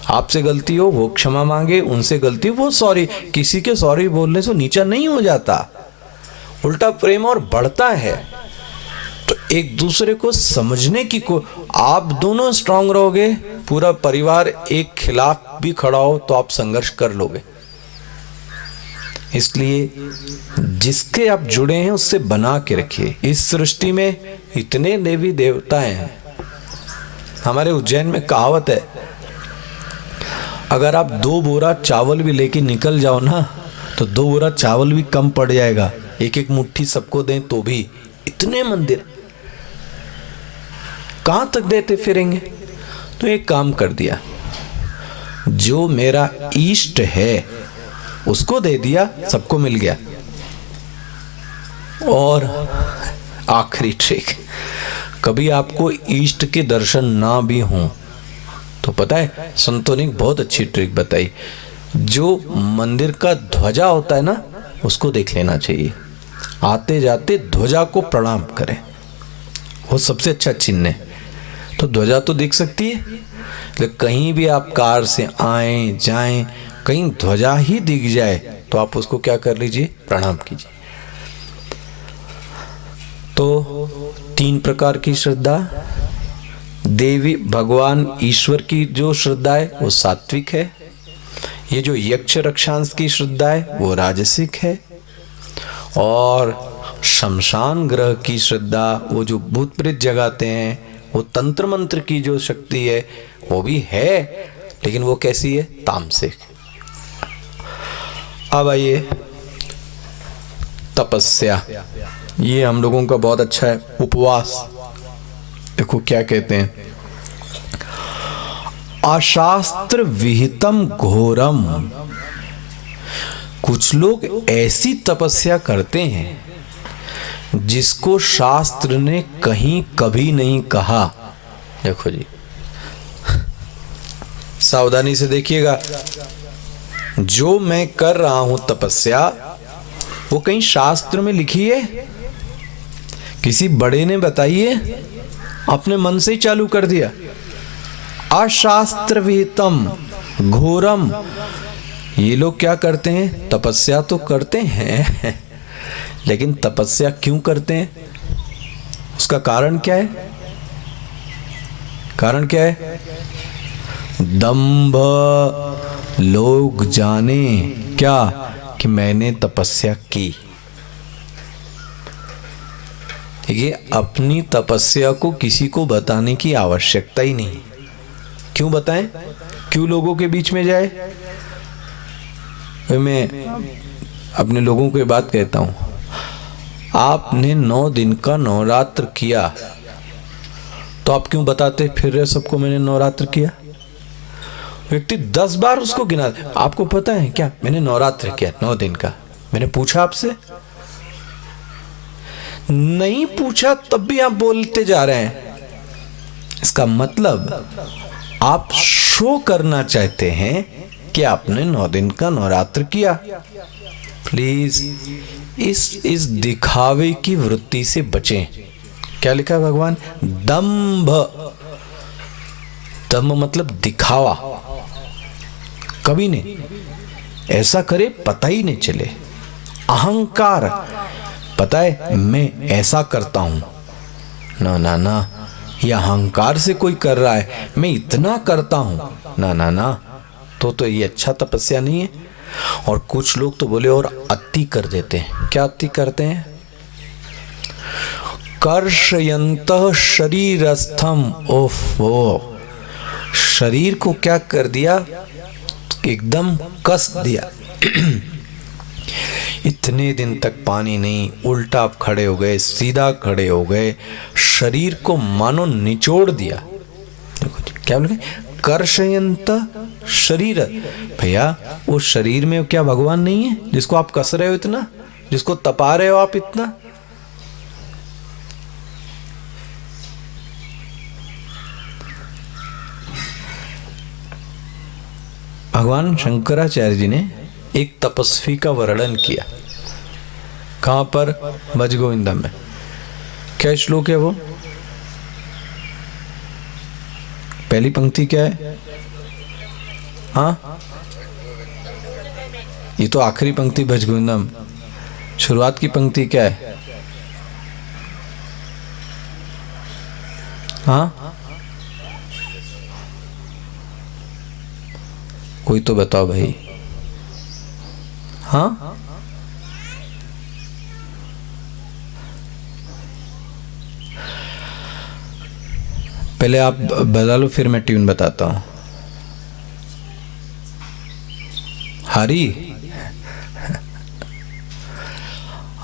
आपसे गलती हो वो क्षमा मांगे, उनसे गलती वो सॉरी। किसी के सॉरी बोलने से नीचा नहीं हो जाता, उल्टा प्रेम और बढ़ता है। तो एक दूसरे को समझने की आप दोनों स्ट्रांग रहोगे, पूरा परिवार एक खिलाफ भी खड़ा हो तो आप संघर्ष कर लोगे। इसलिए जिसके आप जुड़े हैं उससे बना के रखिए। इस सृष्टि में इतने देवी देवता हैं। हमारे उज्जैन में कहावत है, अगर आप 2 बोरा चावल भी लेके निकल जाओ ना, तो 2 बोरा चावल भी कम पड़ जाएगा, एक एक मुट्ठी सबको दें तो भी। इतने मंदिर कहां तक देते फिरेंगे। तो एक काम कर दिया, जो मेरा इष्ट है उसको दे दिया, सबको मिल गया। और आखिरी ट्रिक, कभी आपको इष्ट के दर्शन ना भी हों तो पता है, संतों ने बहुत अच्छी ट्रिक बताई। जो मंदिर का ध्वजा होता है ना, उसको देख लेना चाहिए। आते जाते ध्वजा को प्रणाम करें, वो सबसे अच्छा चिन्ह है। तो ध्वजा तो दिख सकती है, लेकिन कहीं भी आप कार से आए जाएं, कहीं ध्वजा ही दिख जाए तो आप उसको क्या कर लीजिए, प्रणाम कीजिए। तो 3 प्रकार की श्रद्धा, देवी भगवान ईश्वर की जो श्रद्धा है वो सात्विक है। ये जो यक्ष रक्षांश की श्रद्धा है वो राजसिक है। और शमशान ग्रह की श्रद्धा, वो जो भूत प्रेत जगाते हैं, वो तंत्र मंत्र की जो शक्ति है वो भी है, लेकिन वो कैसी है, तामसिक। अब आइए तपस्या, ये हम लोगों का बहुत अच्छा है। उपवास, देखो क्या कहते हैं, अशास्त्र विहितम घोरम। कुछ लोग ऐसी तपस्या करते हैं जिसको शास्त्र ने कहीं कभी नहीं कहा। देखो जी, सावधानी से देखिएगा, जो मैं कर रहा हूं तपस्या, वो कहीं शास्त्र में लिखी है, किसी बड़े ने बताई है, अपने मन से ही चालू कर दिया। अशास्त्र विहितम घोरम। ये लोग क्या करते हैं, तपस्या तो करते हैं, लेकिन तपस्या क्यों करते हैं, उसका कारण क्या है? कारण क्या है? दंभ, लोग जाने क्या कि मैंने तपस्या की। देखिए, अपनी तपस्या को किसी को बताने की आवश्यकता ही नहीं। क्यों बताएं, क्यों लोगों के बीच में जाए? मैं अपने लोगों को बात कहता हूं, आपने 9 दिन का नवरात्र किया, तो आप क्यों बताते फिर रहे सबको मैंने नवरात्र किया? व्यक्ति 10 बार उसको गिना। आपको पता है क्या मैंने नवरात्र किया 9 दिन का? मैंने पूछा आपसे? नहीं पूछा, तब भी आप बोलते जा रहे हैं। इसका मतलब आप शो करना चाहते हैं कि आपने 9 दिन का नवरात्र किया। प्लीज इस दिखावे की वृत्ति से बचें। क्या लिखा है भगवान? दंभ। दंभ मतलब दिखावा। कभी नहीं ऐसा करे, पता ही नहीं चले। अहंकार, पता है मैं ऐसा करता हूं, ना ना ना, यह अहंकार से कोई कर रहा है, मैं इतना करता हूं, ना ना ना, तो ये अच्छा तपस्या नहीं है। और कुछ लोग तो बोले और अति कर देते हैं। क्या अति करते हैं? कर्षयन्तः शरीरस्थम, ओफो, शरीर को क्या कर दिया, एकदम कस दिया। इतने दिन तक पानी नहीं, उल्टा आप खड़े हो गए, सीधा खड़े हो गए, शरीर को मानो निचोड़ दिया। देखो जी, क्या बोले, कर्षयंत शरीर। भैया वो शरीर में क्या भगवान नहीं है जिसको आप कस रहे हो इतना, जिसको तपा रहे हो आप इतना? भगवान शंकराचार्य जी ने एक तपस्वी का वर्णन किया। कहां पर? भज गोविंदम में। क्या श्लोक है वो? पहली पंक्ति क्या है? हाँ, ये तो आखिरी पंक्ति भज गोविंदम। शुरुआत की पंक्ति क्या है? हाँ, कोई तो बताओ भाई। हाँ, पहले आप बता लो, फिर मैं ट्यून बताता हूं। हरी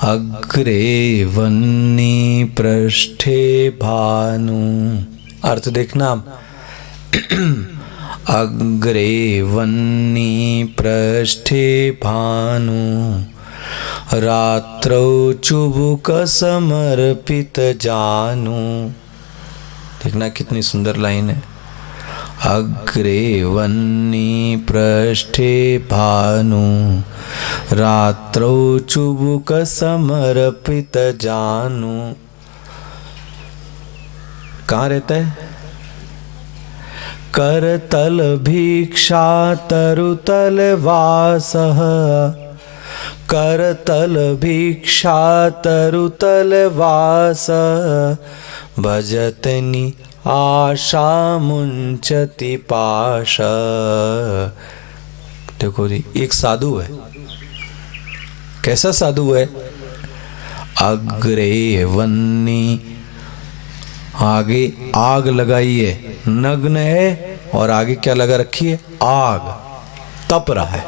अग्रे वन्नी पृष्ठे भानु, अर्थ देखना। अग्रे वन्नी पृष्ठे भानु, रात्रौ चुबुक समर्पित जानु। देखना कितनी सुंदर लाइन है। अग्रे वन्नी पृष्ठे भानु, रात्रौ चुबुक समर्पित जानु। कहाँ रहता है? करतल भिक्षा तरुतल वासः, करतल भिक्षा तरुतल वासः, भजतनि आशा मुंचति पाश। देखो जी, एक साधु है। कैसा साधु है? अग्रे वन्नी, आगे आग लगाई है, नग्न है, और आगे क्या लगा रखी है? आग, तप रहा है।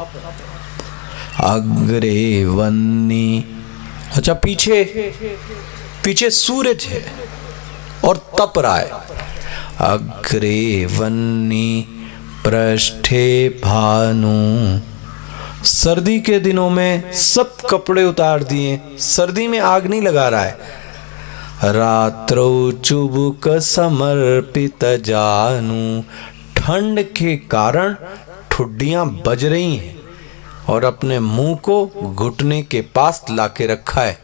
अग्रे वन्नी, अच्छा पीछे, पीछे सूरज है और तप रहा है। अग्रे वन्नी पृष्ठे भानु, सर्दी के दिनों में सब कपड़े उतार दिए, सर्दी में आग नहीं लगा रहा है। रात्रौ चुबुक समर्पित जानु, ठंड के कारण ठुड्डियां बज रही हैं और अपने मुंह को घुटने के पास लाके रखा है।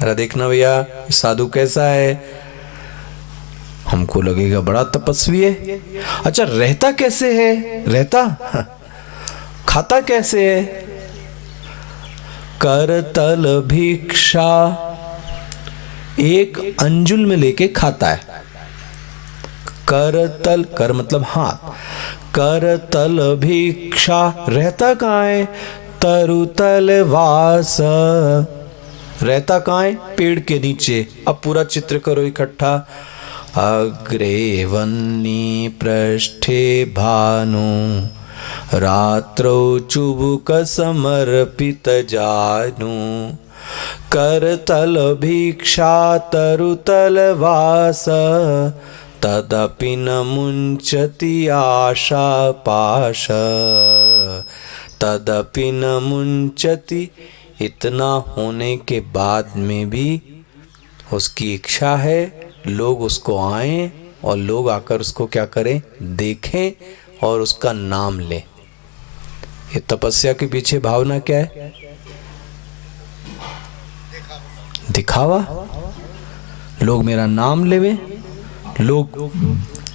जरा देखना भैया साधु कैसा है, हमको लगेगा बड़ा तपस्वी है। अच्छा रहता कैसे है? रहता खाता कैसे है? करतल भिक्षा, एक अंजुल में लेके खाता है। करतल, कर मतलब हाथ, करतल भिक्षा, रहता कहाँ है? तरुतल वास, रहता कहाँ है? पेड़ के नीचे। अब पूरा चित्र करो इकट्ठा। अग्रे वन्नी पृष्ठे भानु, रात्रौ चुबुक समर्पित जानु, करतल भिक्षा तरुतल वास, तदपि न मुंचति आशा पाश, तदपि न मुंचति। इतना होने के बाद में भी उसकी इच्छा है लोग उसको आए और लोग आकर उसको क्या करें? देखें और उसका नाम लें। ये तपस्या के पीछे भावना क्या है? दिखावा। लोग मेरा नाम लेवे, लोग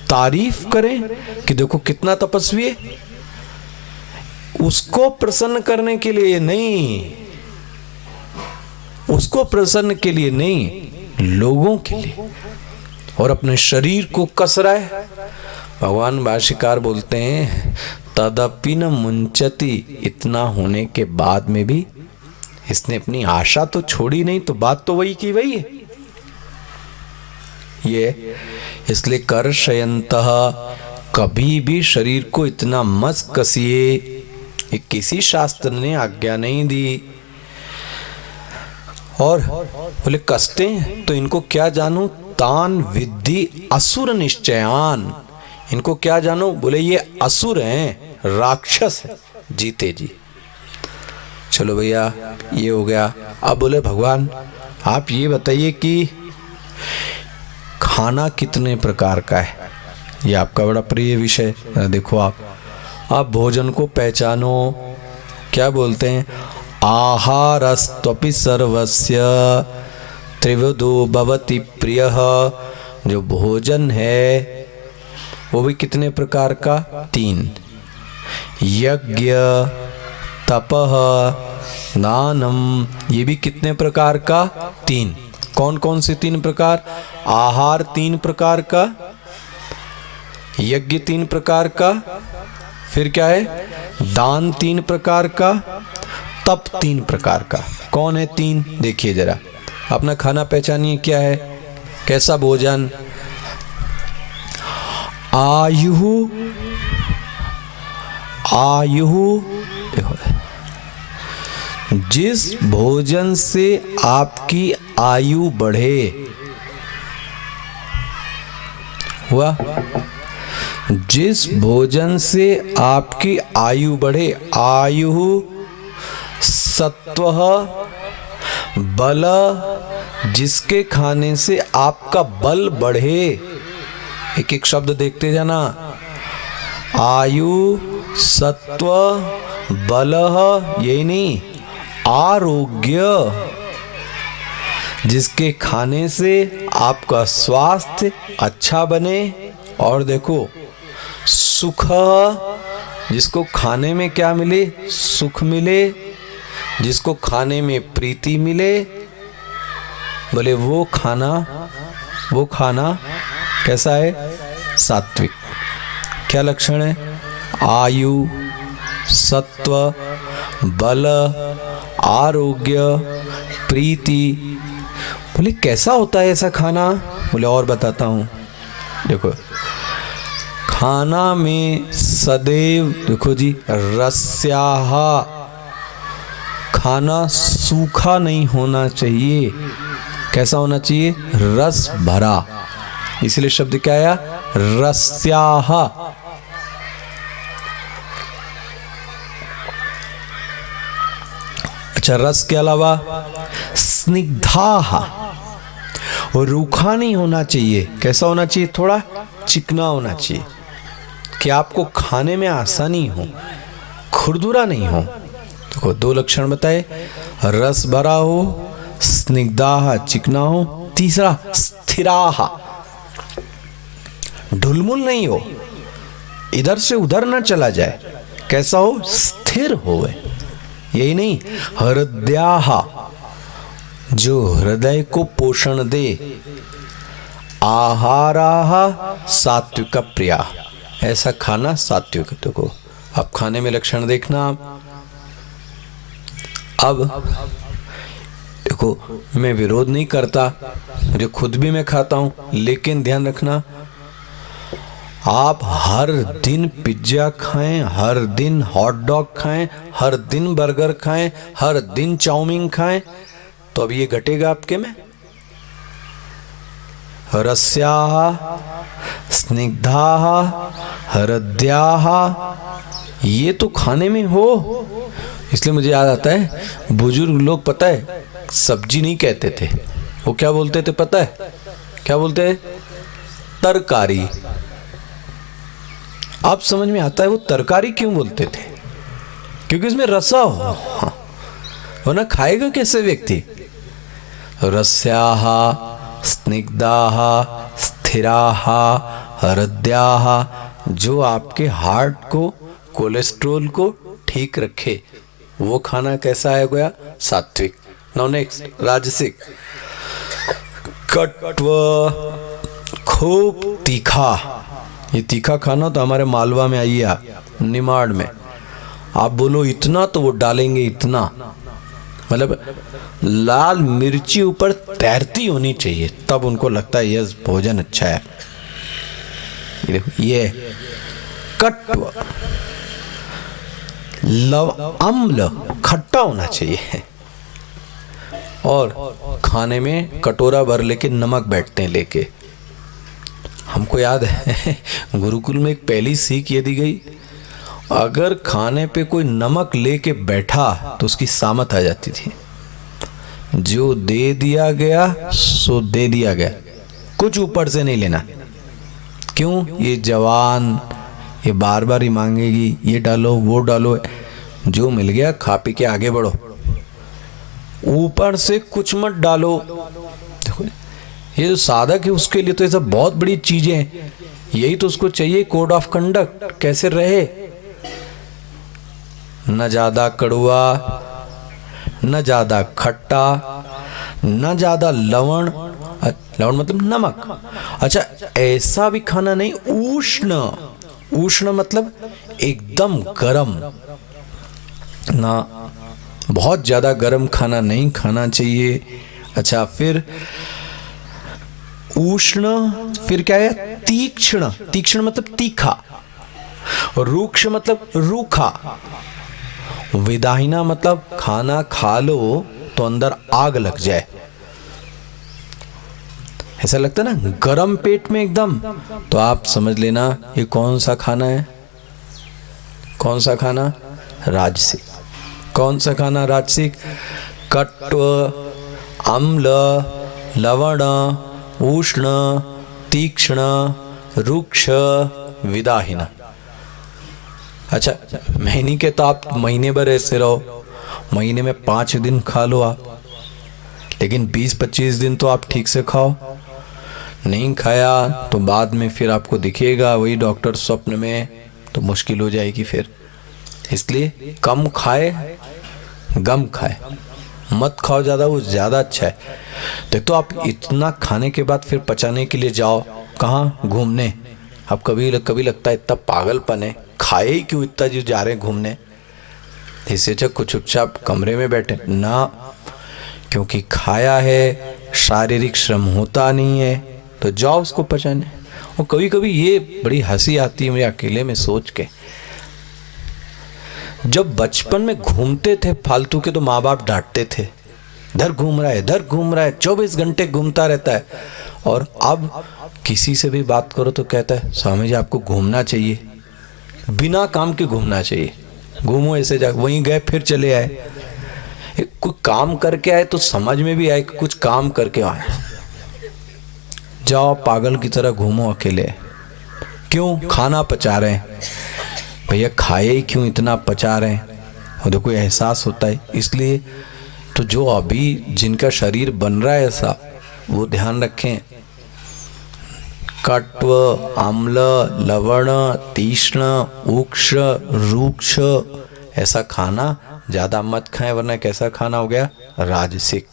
तारीफ करें कि देखो कितना तपस्वी है। उसको प्रसन्न करने के लिए नहीं, उसको प्रसन्न के लिए नहीं, लोगों के लिए। और अपने शरीर को कस रहा है। भगवान भाष्यकार बोलते हैं तदपि न मुंचति, इतना होने के बाद में भी इसने अपनी आशा तो छोड़ी नहीं। तो बात तो वही की वही है। ये इसलिए कर शयंतः, कभी भी शरीर को इतना मत कसिए, ये किसी शास्त्र ने आज्ञा नहीं दी। और बोले कसते हैं तो इनको क्या जानू, तान विद्धि असुर निश्चयान, इनको क्या जानो, बोले ये असुर हैं, राक्षस है, जीते जी। चलो भैया ये हो गया। अब बोले भगवान आप ये बताइए कि खाना कितने प्रकार का है, ये आपका बड़ा प्रिय विषय। देखो आप भोजन को पहचानो, क्या बोलते हैं, आहारस्त्वपि सर्वस्य त्रिविधो भवति प्रियः, जो भोजन है वो भी कितने प्रकार का, 3, यज्ञ तपः दानम, ये भी कितने प्रकार का, 3। कौन कौन से 3 प्रकार, आहार 3 प्रकार का, यज्ञ 3 प्रकार का, फिर क्या है, दान 3 प्रकार का, तप 3 प्रकार का। कौन है 3, देखिए जरा अपना खाना पहचानिए क्या है, कैसा भोजन, आयु, देखो जिस भोजन से आपकी आयु बढ़े, हुआ, जिस भोजन से आपकी आयु बढ़े, आयु सत्व बल, जिसके खाने से आपका बल बढ़े, एक एक शब्द देखते जाना, आयु सत्व बल, यही नहीं, आरोग्य, जिसके खाने से आपका स्वास्थ्य अच्छा बने, और देखो सुख, जिसको खाने में क्या मिले, सुख मिले, जिसको खाने में प्रीति मिले, बोले वो खाना कैसा है, सात्विक। क्या लक्षण है, आयु सत्व बल आरोग्य प्रीति। बोले कैसा होता है ऐसा खाना, बोले और बताता हूँ। देखो खाना में सदैव, देखो जी, रस्याः, खाना सूखा नहीं होना चाहिए, कैसा होना चाहिए, रस भरा, इसलिए शब्द क्या आया, रस्याः। अच्छा, रस के अलावा स्निग्धाः, और रूखा नहीं होना चाहिए, कैसा होना चाहिए, थोड़ा चिकना होना चाहिए, कि आपको खाने में आसानी हो, खुरदुरा नहीं हो। देखो 2 लक्षण बताए, रस भरा हो, स्निग्धाः चिकना हो, तीसरा स्थिराः, ढुलमुल नहीं हो, इधर से उधर ना चला जाए, कैसा हो, स्थिर होवे। यही नहीं, हृदयाः, जो हृदय को पोषण दे, आहाराः सात्विक प्रिया, ऐसा खाना सात्विक। देखो अब खाने में लक्षण देखना आप। अब देखो मैं विरोध नहीं करता, मुझे खुद भी मैं खाता हूं, लेकिन ध्यान रखना, आप हर दिन पिज्जा खाएं, हर दिन हॉट डॉग खाएं, हर दिन बर्गर खाएं, हर दिन चाउमीन खाएं, तो अब ये घटेगा आपके में। रस्याः स्निग्धाः हृदयाः, ये तो खाने में हो। इसलिए मुझे याद आता है, बुजुर्ग लोग पता है सब्जी नहीं कहते थे, वो क्या बोलते थे पता है, क्या बोलते हैं, तरकारी। आप समझ में आता है वो तरकारी क्यों बोलते थे, क्योंकि इसमें रसा हो, वरना खाएगा कैसे व्यक्ति। रस्याः स्निग्धाः स्थिराः हृदयाः, जो आपके हार्ट को, कोलेस्ट्रोल को ठीक रखे, वो खाना कैसा है गया, सात्विक। नाउ नेक्स्ट, राजसिक, कट्व, खूब तीखा। ये तीखा खाना तो हमारे मालवा में आइए आप, निमाड़ में आप बोलो इतना तो वो डालेंगे इतना, मतलब लाल मिर्ची ऊपर तैरती होनी चाहिए, तब उनको लगता है यह भोजन अच्छा है। ये देखो, ये कट्व, लव, अम्ल खट्टा होना चाहिए, और खाने में कटोरा भर लेके नमक बैठते हैं लेके। हमको याद है गुरुकुल में एक पहली सीख ये दी गई, अगर खाने पे कोई नमक लेके बैठा तो उसकी सामत आ जाती थी। जो दे दिया गया सो दे दिया गया, कुछ ऊपर से नहीं लेना। क्यों? ये जवान, ये बार बार ही मांगेगी, ये डालो वो डालो, जो मिल गया खा पी के आगे बढ़ो, ऊपर से कुछ मत डालो। देखो ये जो साधक है उसके लिए तो ये सब बहुत बड़ी चीजें हैं, यही तो उसको चाहिए कोड ऑफ कंडक्ट, कैसे रहे। न ज्यादा कड़वा, न ज्यादा खट्टा, न ज्यादा लवण, लवण मतलब नमक। अच्छा, ऐसा भी खाना नहीं, उष्ण, उष्ण मतलब एकदम गरम ना, बहुत ज्यादा गरम खाना नहीं खाना चाहिए। अच्छा, फिर उष्ण, फिर क्या है, तीक्ष्ण, तीक्ष्ण मतलब तीखा, रूक्ष मतलब रूखा, विदाहिना मतलब खाना खा लो तो अंदर आग लग जाए, ऐसा लगता है ना गरम पेट में एकदम, तो आप समझ लेना ये कौन सा खाना है, कौन सा खाना, राजसिक। कौन सा खाना राजसिक? कट्व, अम्ल, लवण, उष्ण, तीक्ष्ण, रुक्ष, विदाहीन। अच्छा, महीने के तो आप महीने भर ऐसे रहो, महीने में 5 दिन खा लो आप, लेकिन 20-25 दिन तो आप ठीक से खाओ। नहीं खाया तो बाद में फिर आपको दिखेगा वही डॉक्टर स्वप्न में, तो मुश्किल हो जाएगी फिर। इसलिए कम खाए, गम खाए, मत खाओ ज़्यादा, वो ज़्यादा अच्छा है। तो आप इतना खाने के बाद फिर पचाने के लिए जाओ कहाँ? घूमने। अब कभी लगता है इतना पागलपन है, खाए ही क्यों इतना जो जा रहे हैं घूमने, इससे अच्छा कुछ चुपचाप कमरे में बैठे ना, क्योंकि खाया है, शारीरिक श्रम होता नहीं है, तो जाओ उसको पचाने। और कभी कभी ये बड़ी हंसी आती है मुझे अकेले में सोच के, जब बचपन में घूमते थे फालतू के तो माँ बाप डांटते थे, इधर घूम रहा है, इधर घूम रहा है, 24 घंटे घूमता रहता है। और अब किसी से भी बात करो तो कहता है स्वामी जी आपको घूमना चाहिए, बिना काम के घूमना चाहिए, घूमो ऐसे जा, वहीं गए फिर चले आए। कोई काम करके आए तो समझ में भी आए कि कुछ काम करके आए। जाओ पागल की तरह घूमो अकेले, क्यों? खाना पचा रहे हैं भैया, खाए ही क्यों इतना पचा रहे हैं, और देखो एहसास होता है। इसलिए तो जो अभी जिनका शरीर बन रहा है ऐसा, वो ध्यान रखें, कट्व, अम्ल, लवण, तीक्ष्ण, उक्ष, रूक्ष, ऐसा खाना ज्यादा मत खाएं, वरना कैसा खाना हो गया? राजसिक।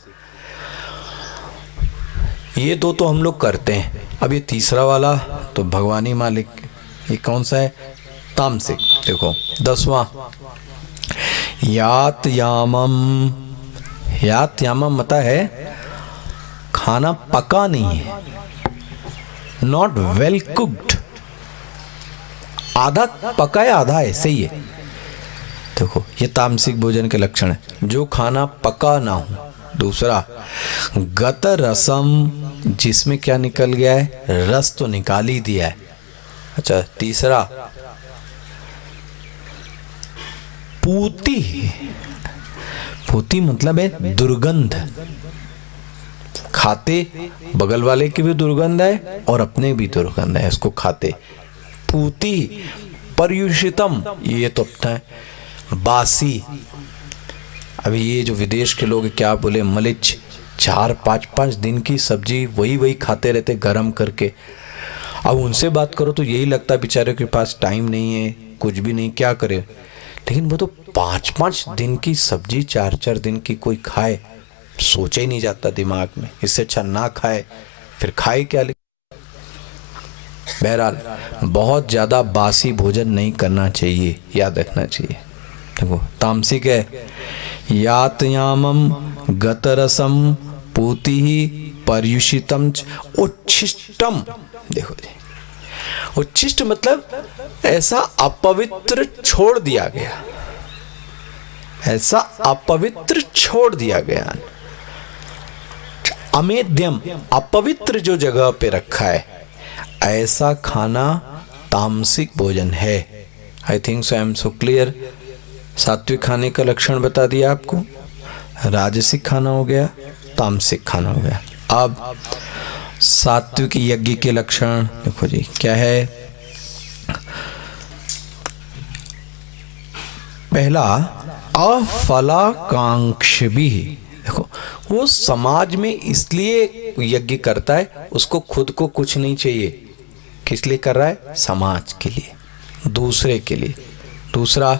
ये दो तो हम लोग करते हैं। अब ये तीसरा वाला तो भगवान ही मालिक, ये कौन सा है? तामसिक। देखो 10वां, यात यामम। यात यामम मता है खाना पका नहीं है, नॉट वेल कुक्ड, आधा पका है आधा ऐसे ही है। देखो ये तामसिक भोजन के लक्षण है, जो खाना पका ना हो। दूसरा, गत रसम, जिसमें क्या निकल गया है? रस तो निकाल ही दिया है। अच्छा, तीसरा, पूती। पूती मतलब है दुर्गंध, खाते बगल वाले की भी दुर्गंध है और अपने भी दुर्गंध है, इसको खाते। पूती, पर्युषितम, ये तो अपना है बासी। अभी ये जो विदेश के लोग क्या बोले, मलिच, 4-5 दिन की सब्जी वही खाते रहते गरम करके। अब उनसे बात करो तो यही लगता है बेचारे के पास टाइम नहीं है, कुछ भी नहीं, क्या करे। लेकिन वो तो 5-5 दिन की सब्जी 4-4 दिन की कोई खाए, सोचा ही नहीं जाता दिमाग में। इससे अच्छा ना खाए, फिर खाए क्या। बहरहाल बहुत ज़्यादा बासी भोजन नहीं करना चाहिए, याद रखना चाहिए। देखो तामसिक है, यातयामम गतरसम पूति पर्युषितम उच्छिष्टम। देखो जी, उच्छिष्ट मतलब ऐसा अपवित्र छोड़ दिया गया, ऐसा अपवित्र छोड़ दिया गया। अमेध्यम, अपवित्र जो जगह पे रखा है, ऐसा खाना तामसिक भोजन है। I think so, I am so clear. सात्विक खाने का लक्षण बता दिया आपको, राजसिक खाना हो गया, तामसिक खाना हो गया। अब सात्विक यज्ञ के लक्षण देखो जी, क्या है? पहला, अफलाकांक्षी। देखो, वो समाज में इसलिए यज्ञ करता है, उसको खुद को कुछ नहीं चाहिए। किस लिए कर रहा है? समाज के लिए, दूसरे के लिए। दूसरा,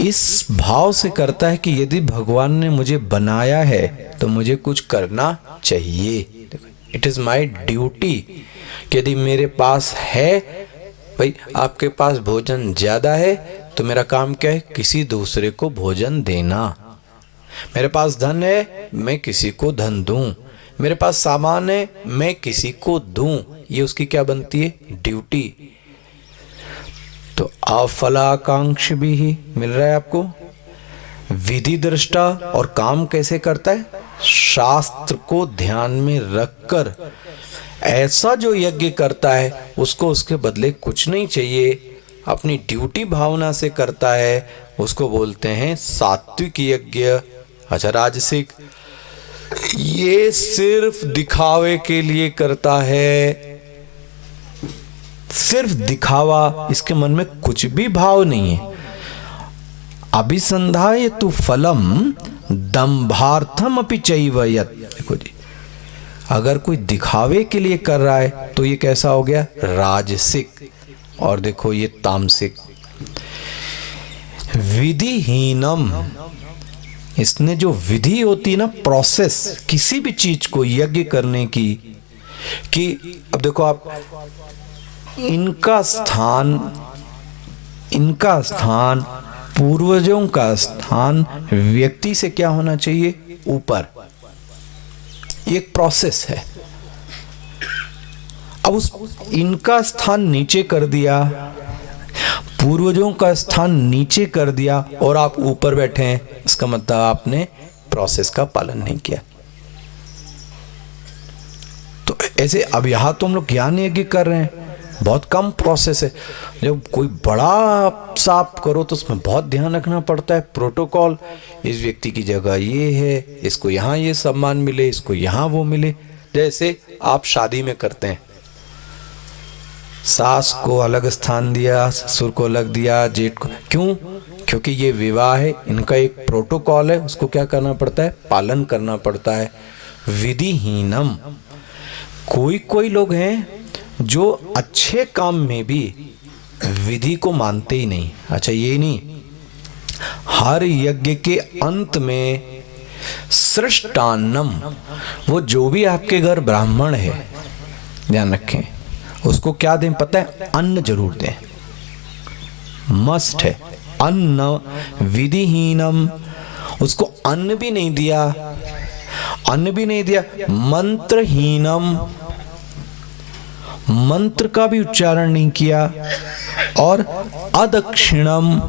इस भाव से करता है कि यदि भगवान ने मुझे बनाया है तो मुझे कुछ करना चाहिए। It is my duty. यदि मेरे पास है, भाई आपके पास भोजन ज्यादा है तो मेरा काम क्या है? किसी दूसरे को भोजन देना। मेरे पास धन है, मैं किसी को धन दूं। मेरे पास सामान है, मैं किसी को दूं। ये उसकी क्या बनती है? ड्यूटी। तो अफलाकांक्ष भी ही मिल रहा है आपको। विधि दृष्टा, और काम कैसे करता है? शास्त्र को ध्यान में रखकर। ऐसा जो यज्ञ करता है उसको उसके बदले कुछ नहीं चाहिए, अपनी ड्यूटी भावना से करता है, उसको बोलते हैं सात्विक यज्ञ। अच्छा, राजसिक, ये सिर्फ दिखावे के लिए करता है, सिर्फ दिखावा, इसके मन में कुछ भी भाव नहीं है। अभिसंधाय तु फलम दंभार्थम अपि चैव यत्। देखो जी, अगर कोई दिखावे के लिए कर रहा है तो ये कैसा हो गया? राजसिक। और देखो ये तामसिक। विधिहीनम, इसने जो विधि होती है ना, प्रोसेस किसी भी चीज को यज्ञ करने की, कि अब देखो आप, इनका स्थान पूर्वजों का स्थान व्यक्ति से क्या होना चाहिए? ऊपर। एक प्रोसेस है। अब उस इनका स्थान नीचे कर दिया, पूर्वजों का स्थान नीचे कर दिया, और आप ऊपर बैठे हैं, इसका मतलब आपने प्रोसेस का पालन नहीं किया। तो ऐसे अब यहां तो हम लोग ज्ञान यज्ञ कर रहे हैं, बहुत कम प्रोसेस है। जब कोई बड़ा साफ करो तो उसमें बहुत ध्यान रखना पड़ता है, प्रोटोकॉल। इस व्यक्ति की जगह ये है, इसको यहाँ ये सम्मान मिले, इसको यहाँ वो मिले। जैसे आप शादी में करते हैं, सास को अलग स्थान दिया, ससुर को अलग दिया, जेठ को। क्यों? क्योंकि ये विवाह है, इनका एक प्रोटोकॉल है, उसको क्या करना पड़ता है? पालन करना पड़ता है। विधिहीनम, कोई लोग हैं जो अच्छे काम में भी विधि को मानते ही नहीं। अच्छा, ये नहीं, हर यज्ञ के अंत में सृष्टान्नम, वो जो भी आपके घर ब्राह्मण है, ध्यान रखें, उसको क्या दें पता है? अन्न जरूर दें, मस्ट है। अन्न विधिहीनम, उसको अन्न भी नहीं दिया, मंत्रहीनम, मंत्र का भी उच्चारण नहीं किया, और अदक्षिणम,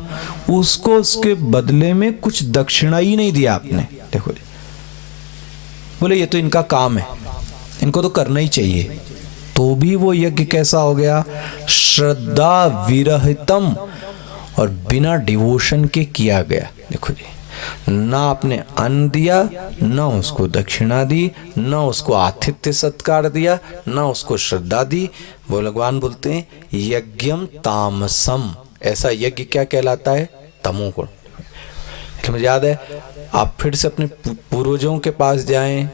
उसको उसके बदले में कुछ दक्षिणा ही नहीं दिया आपने। देखो, बोले ये तो इनका काम है, इनको तो करना ही चाहिए, तो भी वो यज्ञ कैसा हो गया? श्रद्धा विरहितम, और बिना डिवोशन के किया गया। देखो जी, ना आपने अन्न दिया, ना उसको दक्षिणा दी, ना उसको आतिथ्य सत्कार दिया, ना उसको श्रद्धा दी। वो भगवान बोलते हैं यज्ञम तामसम। ऐसा यज्ञ क्या कहलाता है? तमोगुण। मुझे याद है, आप फिर से अपने पूर्वजों के पास जाएं,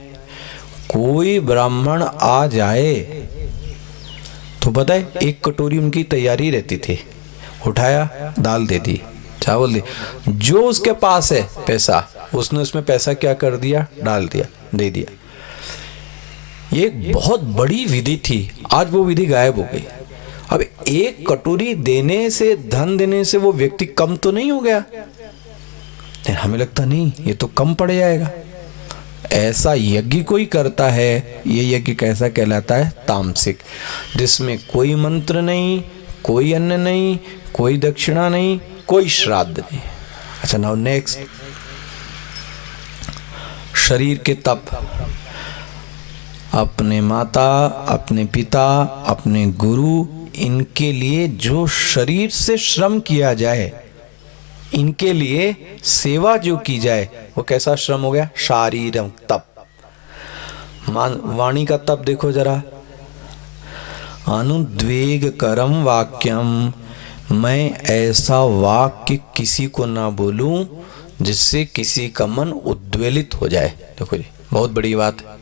कोई ब्राह्मण आ जाए तो पता है, एक कटोरी उनकी तैयारी रहती थी, उठाया, दाल दे दी, चावल दी, जो उसके पास है पैसा, उसने उसमें पैसा क्या कर दिया? डाल दिया, दे दिया। ये एक बहुत बड़ी विधि थी, आज वो विधि गायब हो गई। अब एक कटोरी देने से, धन देने से वो व्यक्ति कम तो नहीं हो गया, लेकिन हमें लगता नहीं, ये तो कम पड़ जाएगा। ऐसा यज्ञ कोई करता है, ये यज्ञ कैसा कहलाता है? तामसिक, जिसमें कोई मंत्र नहीं, कोई अन्न नहीं, कोई दक्षिणा नहीं, कोई श्राद्ध नहीं। अच्छा, नाउ नेक्स्ट, शरीर के तप। अपने माता, अपने पिता, अपने गुरु, इनके लिए जो शरीर से श्रम किया जाए, इनके लिए सेवा जो की जाए, वो कैसा श्रम हो गया? शारीरक तप। वाणी का तप देखो जरा, अनुद्वेग करम वाक्यम, मैं ऐसा वाक्य किसी को ना बोलूं जिससे किसी का मन उद्वेलित हो जाए। देखो जी, बहुत बड़ी बात है।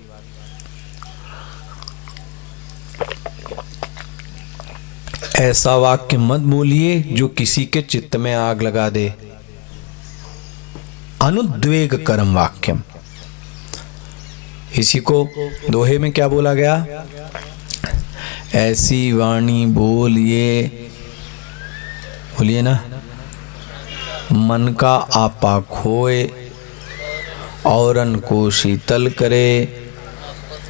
ऐसा वाक्य मत बोलिए जो किसी के चित्त में आग लगा दे। अनुद्वेग करम वाक्यम, इसी को दोहे में क्या बोला गया? ऐसी वाणी बोलिए, बोलिए ना, मन का आपा खोए, औरन को शीतल करे।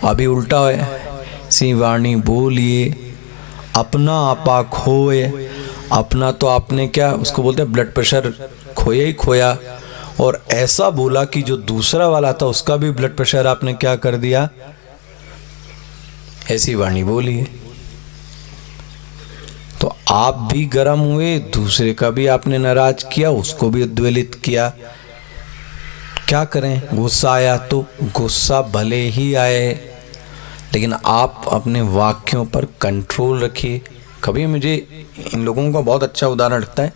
अभी उल्टा है, ऐसी वाणी बोलिए, अपना आपा खोए। अपना तो आपने क्या उसको बोलते हैं, ब्लड प्रेशर खोया ही खोया, और ऐसा बोला कि जो दूसरा वाला था उसका भी ब्लड प्रेशर आपने क्या कर दिया? ऐसी वाणी बोलिए। तो आप भी गर्म हुए, दूसरे का भी आपने नाराज किया, उसको भी उद्वेलित किया। क्या करें? गुस्सा आया तो गुस्सा भले ही आए, लेकिन आप अपने वाक्यों पर कंट्रोल रखिए। कभी मुझे इन लोगों का बहुत अच्छा उदाहरण लगता है।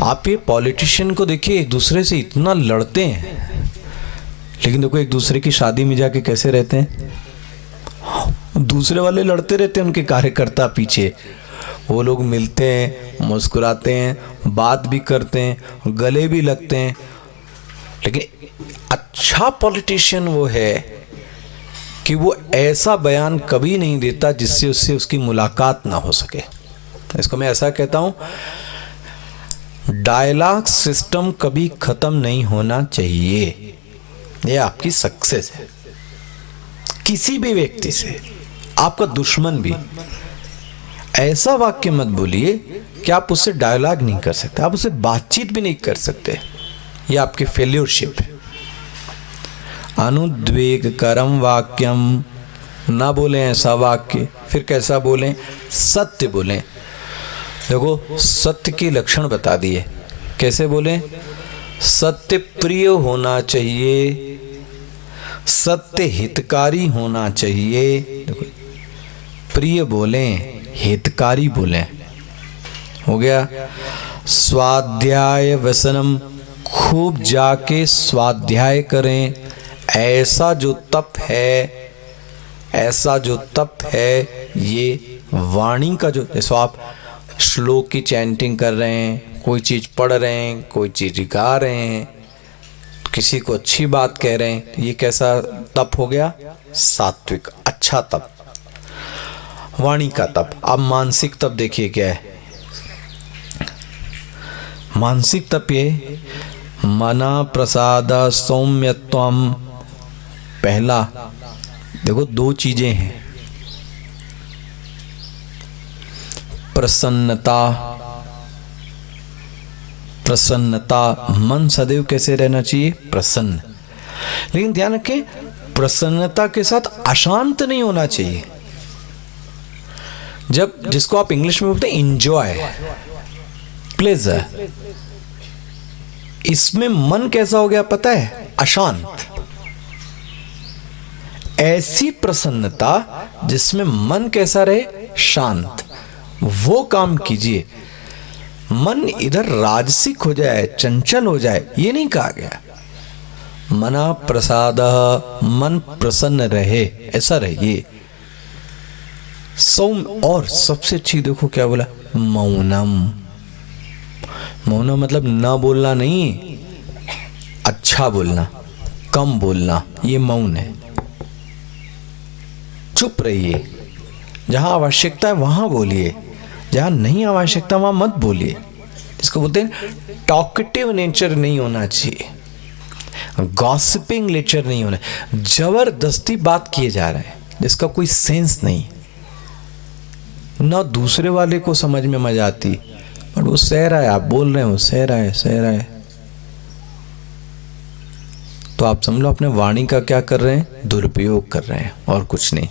आप ये पॉलिटिशियन को देखिए, एक दूसरे से इतना लड़ते हैं, लेकिन देखो एक दूसरे की शादी में जाके कैसे रहते हैं। दूसरे वाले लड़ते रहते हैं, उनके कार्यकर्ता पीछे, वो लोग मिलते हैं, मुस्कुराते हैं, बात भी करते हैं, गले भी लगते हैं। लेकिन अच्छा पॉलिटिशियन वो है कि वो ऐसा बयान कभी नहीं देता जिससे उससे उसकी मुलाकात ना हो सके। इसको मैं ऐसा कहता हूं, डायलॉग सिस्टम कभी खत्म नहीं होना चाहिए। ये आपकी सक्सेस है। किसी भी व्यक्ति से, आपका दुश्मन भी, ऐसा वाक्य मत बोलिए कि आप उससे डायलॉग नहीं कर सकते, आप उससे बातचीत भी नहीं कर सकते। ये आपकी फेल्योरशिप है। अनुद्वेग करम वाक्यम, ना बोलें ऐसा वाक्य। फिर कैसा बोलें? सत्य बोलें। देखो सत्य की लक्षण बता दिए, कैसे बोलें? सत्य प्रिय होना चाहिए, सत्य हितकारी होना चाहिए। देखो, प्रिय बोलें, हितकारी बोलें, हो गया। स्वाध्याय व्यसनम, खूब जाके स्वाध्याय करें। ऐसा जो तप है, ऐसा जो तप है, ये वाणी का जो, जैसे आप श्लोक की चैंटिंग कर रहे हैं, कोई चीज़ पढ़ रहे हैं, कोई चीज़ गा रहे हैं, किसी को अच्छी बात कह रहे हैं, ये कैसा तप हो गया? सात्विक, अच्छा तप, वाणी का तप। अब मानसिक तप देखिए क्या है। मानसिक तप ये मना प्रसाद सौम्यत्वम। पहला देखो, दो चीजें हैं, प्रसन्नता। प्रसन्नता, मन सदैव कैसे रहना चाहिए? प्रसन्न। लेकिन ध्यान रखें, प्रसन्नता के साथ अशांत नहीं होना चाहिए। जब, जिसको आप इंग्लिश में बोलते हैं इंजॉय, प्लेजर, इसमें मन कैसा हो गया पता है? अशांत। ऐसी प्रसन्नता जिसमें मन कैसा रहे? शांत। वो काम कीजिए। मन इधर राजसिक हो जाए, चंचल हो जाए, ये नहीं कहा गया। मना प्रसाद, मन प्रसन्न रहे, ऐसा रहिए। सौम्य, और सबसे अच्छी देखो क्या बोला? मौनम। मौनम मतलब ना बोलना नहीं, अच्छा बोलना, कम बोलना, ये मौन है। चुप रहिए, जहां आवश्यकता है वहां बोलिए, जहां नहीं आवश्यकता वहां मत बोलिए। इसको बोलते हैं टॉकेटिव नेचर नहीं होना चाहिए, गॉसिपिंग नेचर नहीं होना, जबरदस्ती बात किए जा रहे हैं जिसका कोई सेंस नहीं, ना दूसरे वाले को समझ में मजा आती, और वो सह रहा है, आप बोल रहे हैं, वो सह रहा है। तो आप समझ लो अपने वाणी का क्या कर रहे हैं, दुरुपयोग कर रहे हैं, और कुछ नहीं।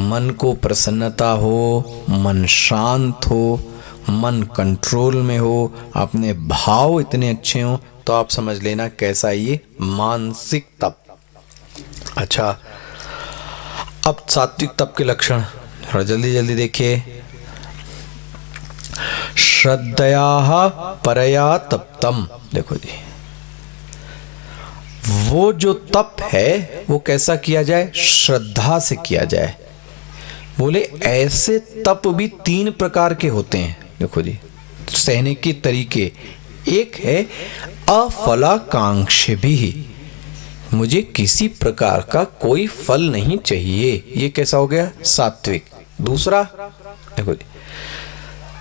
मन को प्रसन्नता हो, मन शांत हो, मन कंट्रोल में हो, अपने भाव इतने अच्छे हो, तो आप समझ लेना कैसा ये मानसिक तप। अच्छा, अब सात्विक तप के लक्षण थोड़ा जल्दी जल्दी देखिए। श्रद्धया परया तप्तम, देखो जी, वो जो तप है वो कैसा किया जाए, श्रद्धा से किया जाए। बोले ऐसे तप भी 3 प्रकार के होते हैं, देखो जी, सहने के तरीके। एक है अफलाकांक्ष भी, मुझे किसी प्रकार का कोई फल नहीं चाहिए, ये कैसा हो गया, सात्विक। दूसरा देखो जी,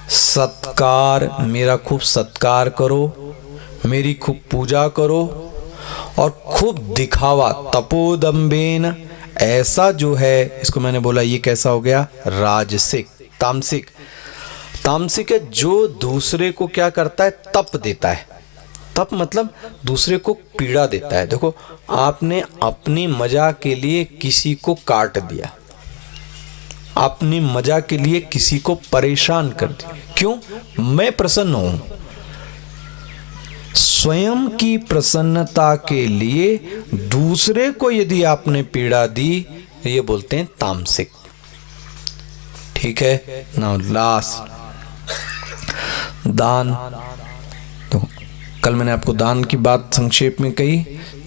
सत्कार, मेरा खूब सत्कार करो, मेरी खूब पूजा करो, और खूब दिखावा, तपोदम्बेन, ऐसा जो है, इसको मैंने बोला ये कैसा हो गया, राजसिक। तामसिक, तामसिक है जो दूसरे को क्या करता है, तप देता है। तप मतलब दूसरे को पीड़ा देता है। देखो, आपने अपनी मजा के लिए किसी को काट दिया, अपनी मजा के लिए किसी को परेशान कर दिया, क्यों, मैं प्रसन्न हूं। स्वयं की प्रसन्नता के लिए दूसरे को यदि आपने पीड़ा दी, ये बोलते हैं तामसिक। ठीक है, नाउ लास्ट दान। तो कल मैंने आपको दान की बात संक्षेप में कही,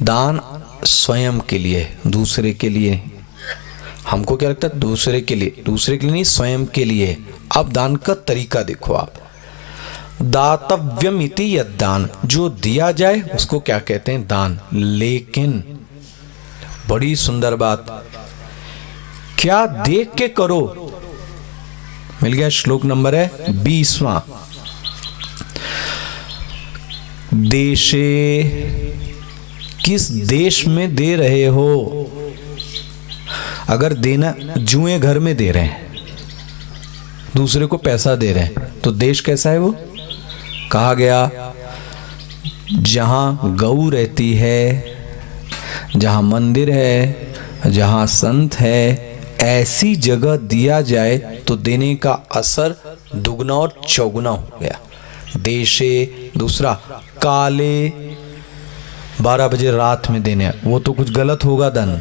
दान स्वयं के लिए, दूसरे के लिए। हमको क्या लगता है, दूसरे के लिए, दूसरे के लिए नहीं, स्वयं के लिए। अब दान का तरीका देखो आप, दातव्यम इति यद्दान, जो दिया जाए उसको क्या कहते हैं, दान। लेकिन बड़ी सुंदर बात, क्या देख के करो, मिल गया, श्लोक नंबर है 20वां। देशे, किस देश में दे रहे हो, अगर देना, जुए घर में दे रहे हैं, दूसरे को पैसा दे रहे हैं, तो देश कैसा है वो, कहा गया जहां गऊ रहती है, जहां मंदिर है, जहां संत है, ऐसी जगह दिया जाए तो देने का असर दुगना और चौगुना हो गया। देशे, दूसरा काले, 12 बजे रात में देने, वो तो कुछ गलत होगा दान।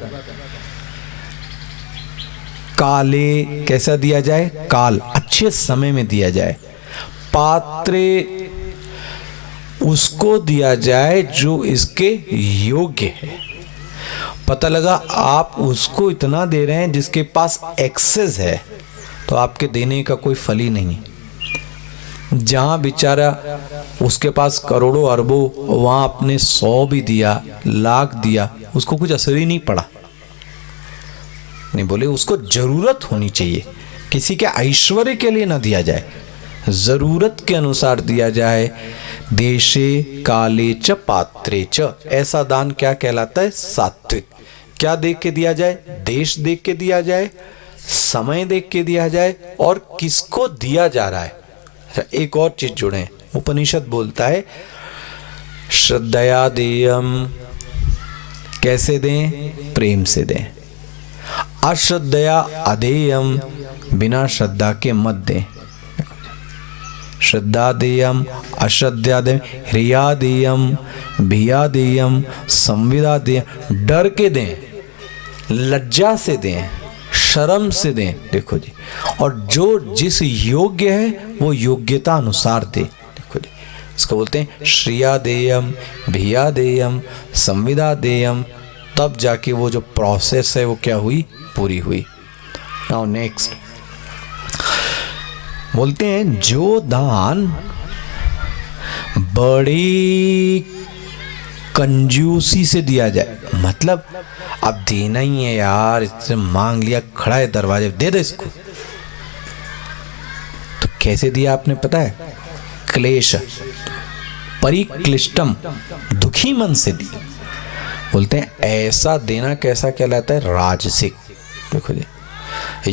काले, कैसा दिया जाए, काल, अच्छे समय में दिया जाए। पात्रे, उसको दिया जाए जो इसके योग्य है। पता लगा आप उसको इतना दे रहे हैं जिसके पास एक्सेस है, तो आपके देने का कोई फल ही नहीं। जहां बेचारा उसके पास करोड़ों अरबों, वहां आपने 100 भी दिया, लाख दिया, उसको कुछ असर ही नहीं पड़ा। नहीं, बोले उसको जरूरत होनी चाहिए, किसी के ऐश्वर्य के लिए ना दिया जाए, जरूरत के अनुसार दिया जाए। देशे काले च पात्रे च, ऐसा दान क्या कहलाता है, सात्विक। क्या देख के दिया जाए, देश देख के दिया जाए, समय देख के दिया जाए, और किसको दिया जा रहा है। एक और चीज जुड़े, उपनिषद बोलता है श्रद्धया देयम, कैसे दें, प्रेम से दें। अश्रद्धया अदेयम, बिना श्रद्धा के मत दें। श्रद्धा देयम, अश्रद्धा देयम, ह्रिया देयम, भिया देयम, संविदा देयम, डर के दें, लज्जा से दें, शर्म से दें। देखो जी, और जो जिस योग्य है वो योग्यता अनुसार दे। देखो जी, इसको बोलते हैं श्रिया देयम, भिया देयम, संविदा देयम, तब जाके वो जो प्रोसेस है वो क्या हुई, पूरी हुई। नाउ नेक्स्ट बोलते हैं जो दान बड़ी कंजूसी से दिया जाए, मतलब अब देना ही है यार, इससे मांग लिया, खड़ा है दरवाजे, दे दे इसको। तो कैसे दिया आपने पता है, क्लेश परिक्लिष्टम, दुखी मन से दी। बोलते हैं ऐसा देना कैसा कहलाता है? राजसिक। देखो जी,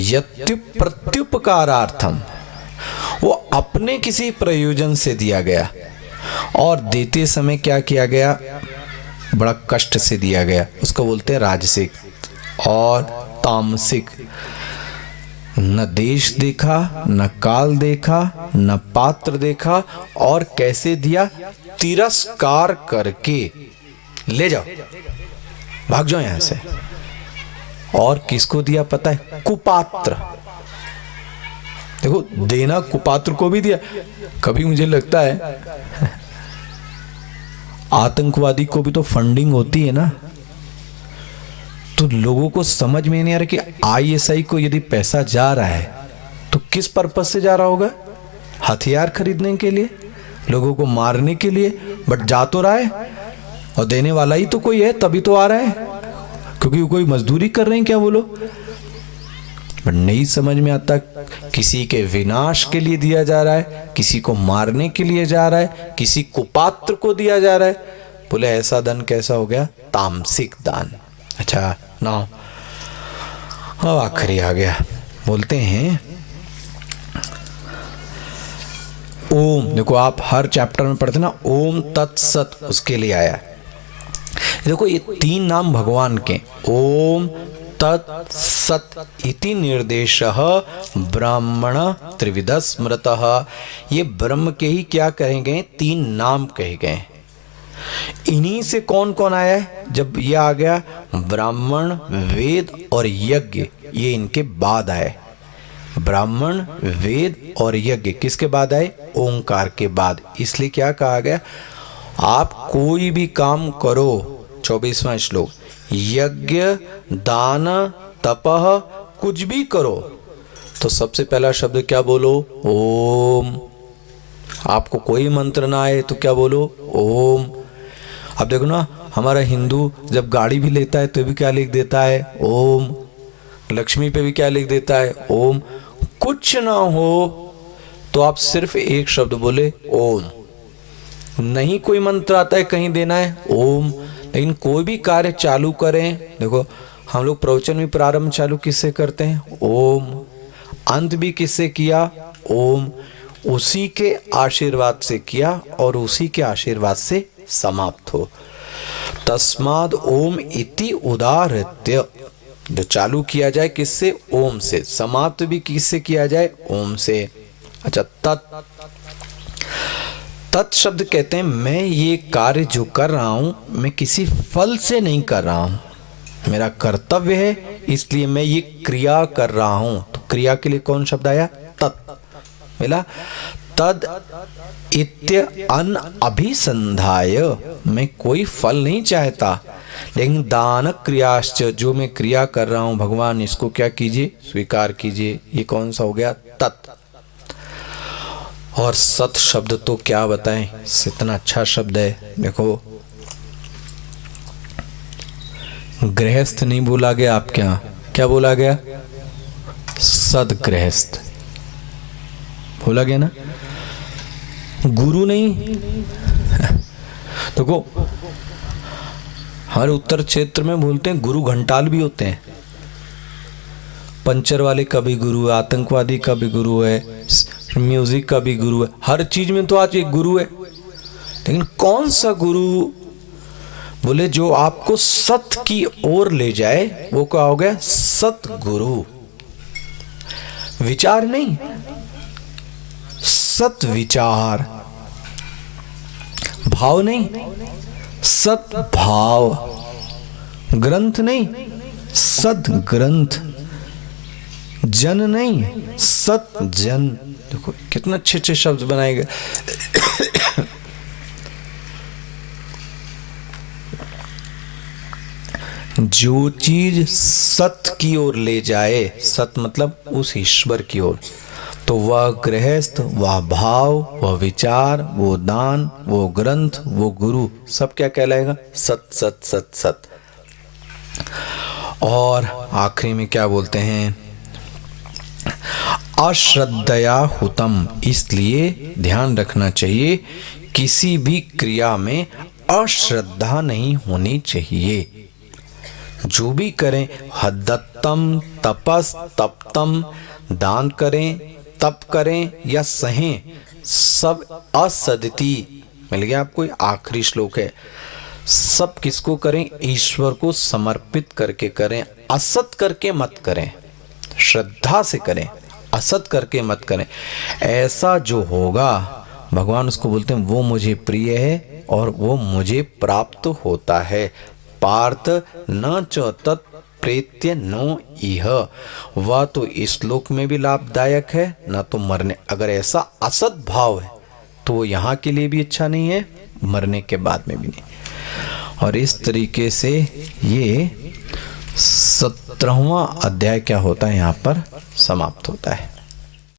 यत्युप प्रत्युपकारार्थम, वो अपने किसी प्रयोजन से दिया गया और देते समय क्या किया गया? बड़ा कष्ट से दिया गया, उसको बोलते हैं राजसिक। और तामसिक, न देश देखा, न काल देखा, न पात्र देखा, और कैसे दिया? तिरस्कार करके, ले जाओ, भाग जाओ यहां से। और किसको दिया पता है? कुपात्र। देखो, देना कुपात्र को भी दिया। कभी मुझे लगता है आतंकवादी को भी तो फंडिंग होती है ना, तो लोगों को समझ में नहीं आ रहा कि आईएसआई को यदि पैसा जा रहा है तो किस पर्पस से जा रहा होगा? हथियार खरीदने के लिए, लोगों को मारने के लिए, बट जा तो रहा है और देने वाला ही तो कोई है, तभी तो आ रहा है, क्योंकि कोई मजदूरी कर रहे हैं क्या वो लोग? बट नहीं समझ में आता, किसी के विनाश के लिए दिया जा रहा है, किसी को मारने के लिए जा रहा है, किसी कुपात्र को दिया जा रहा है। बोले ऐसा दान कैसा हो गया? तामसिक दान। अच्छा ना, अब आखिरी आ गया, बोलते हैं ओम। देखो, आप हर चैप्टर में पढ़ते ना, ओम तत्सत, उसके लिए आया। देखो, ये 3 नाम भगवान के, ओम तत्सत इति निर्देशः ब्राह्मण त्रिविध स्मृतः। ये ब्रह्म के ही क्या कहे गए? 3 नाम कहे गए। इन्हीं से कौन कौन आया है? जब ये आ गया, ब्राह्मण, वेद और यज्ञ, ये इनके बाद आए। ब्राह्मण, वेद और यज्ञ किसके बाद आए? ओंकार के बाद। इसलिए क्या कहा गया? आप कोई भी काम करो, 24वां श्लोक, यज्ञ, दान, तपह, कुछ भी करो तो सबसे पहला शब्द क्या बोलो? ओम। आपको कोई मंत्र ना आए तो क्या बोलो? ओम। अब देखो ना, हमारा हिंदू जब गाड़ी भी लेता है तो भी क्या लिख देता है? ओम। लक्ष्मी पे भी क्या लिख देता है? ओम। कुछ ना हो तो आप सिर्फ एक शब्द बोले ओम। नहीं कोई मंत्र आता है कहीं देना है, ओम। लेकिन कोई भी कार्य चालू करें, देखो हम लोग प्रवचन भी प्रारंभ चालू किससे करते हैं? ओम। अंत भी किससे किया? ओम। उसी के आशीर्वाद से किया और उसी के आशीर्वाद से समाप्त हो। तस्माद ओम इति उदाहृत्य, जो चालू किया जाए किससे? ओम से। समाप्त भी किससे किया जाए? ओम से। अच्छा, तत् शब्द कहते हैं मैं ये कार्य जो कर रहा हूं, मैं किसी फल से नहीं कर रहा हूं, मेरा कर्तव्य है इसलिए मैं ये क्रिया कर रहा हूं। तो क्रिया के लिए कौन शब्द आया? तत्। मिला? तद इत्य अन अभिसंधाय, मैं कोई फल नहीं चाहता, लेकिन दान क्रियाश्च, जो मैं क्रिया कर रहा हूं भगवान इसको क्या कीजिए? स्वीकार कीजिए। ये कौन सा हो गया? तत्। और सत शब्द तो क्या बताएं, इतना अच्छा शब्द है। देखो, गृहस्थ नहीं बोला गया आपके यहां, क्या बोला गया? सदगृहस्थ बोला गया ना, गुरु नहीं। देखो, हमारे उत्तर क्षेत्र में बोलते हैं गुरु घंटाल भी होते हैं। पंचर वाले का भी गुरु है, आतंकवादी का भी गुरु है, म्यूजिक का भी गुरु है, हर चीज में तो आज एक गुरु है। लेकिन कौन सा गुरु? बोले जो आपको सत की ओर ले जाए, वो क्या हो गया? सतगुरु। विचार नहीं, सत विचार। भाव नहीं, सत भाव। ग्रंथ नहीं, सद ग्रंथ। जन नहीं, सत जन। देखो कितना अच्छे अच्छे शब्द बनाए गए। जो चीज सत की ओर ले जाए, सत मतलब उस ईश्वर की ओर, तो वह गृहस्थ, वह भाव, वह विचार, वो दान, वो ग्रंथ, वो गुरु, सब क्या कहलाएगा? सत सत सत सत। और आखिरी में क्या बोलते हैं? अश्रद्धया हुतम, इसलिए ध्यान रखना चाहिए किसी भी क्रिया में अश्रद्धा नहीं होनी चाहिए। जो भी करें, हद्दत्तम, तपस, तप्तम, दान करें, तप करें या सहें, सब असदिति, मिल गया आपको, आखिरी श्लोक है। सब किसको करें? ईश्वर को समर्पित करके करें, असत करके मत करें, श्रद्धा से करें, असत करके मत करें। ऐसा जो होगा भगवान उसको बोलते हैं वो मुझे प्रिय है और वो मुझे प्राप्त होता है। पार्थ न च तत् प्रेत्य नो इह, वह तो इस लोक में भी लाभदायक है न तो मरने, अगर ऐसा असत भाव है तो वो यहाँ के लिए भी अच्छा नहीं है, मरने के बाद में भी नहीं। और इस तरीके से ये 17वां अध्याय क्या होता है यहाँ पर समाप्त होता है।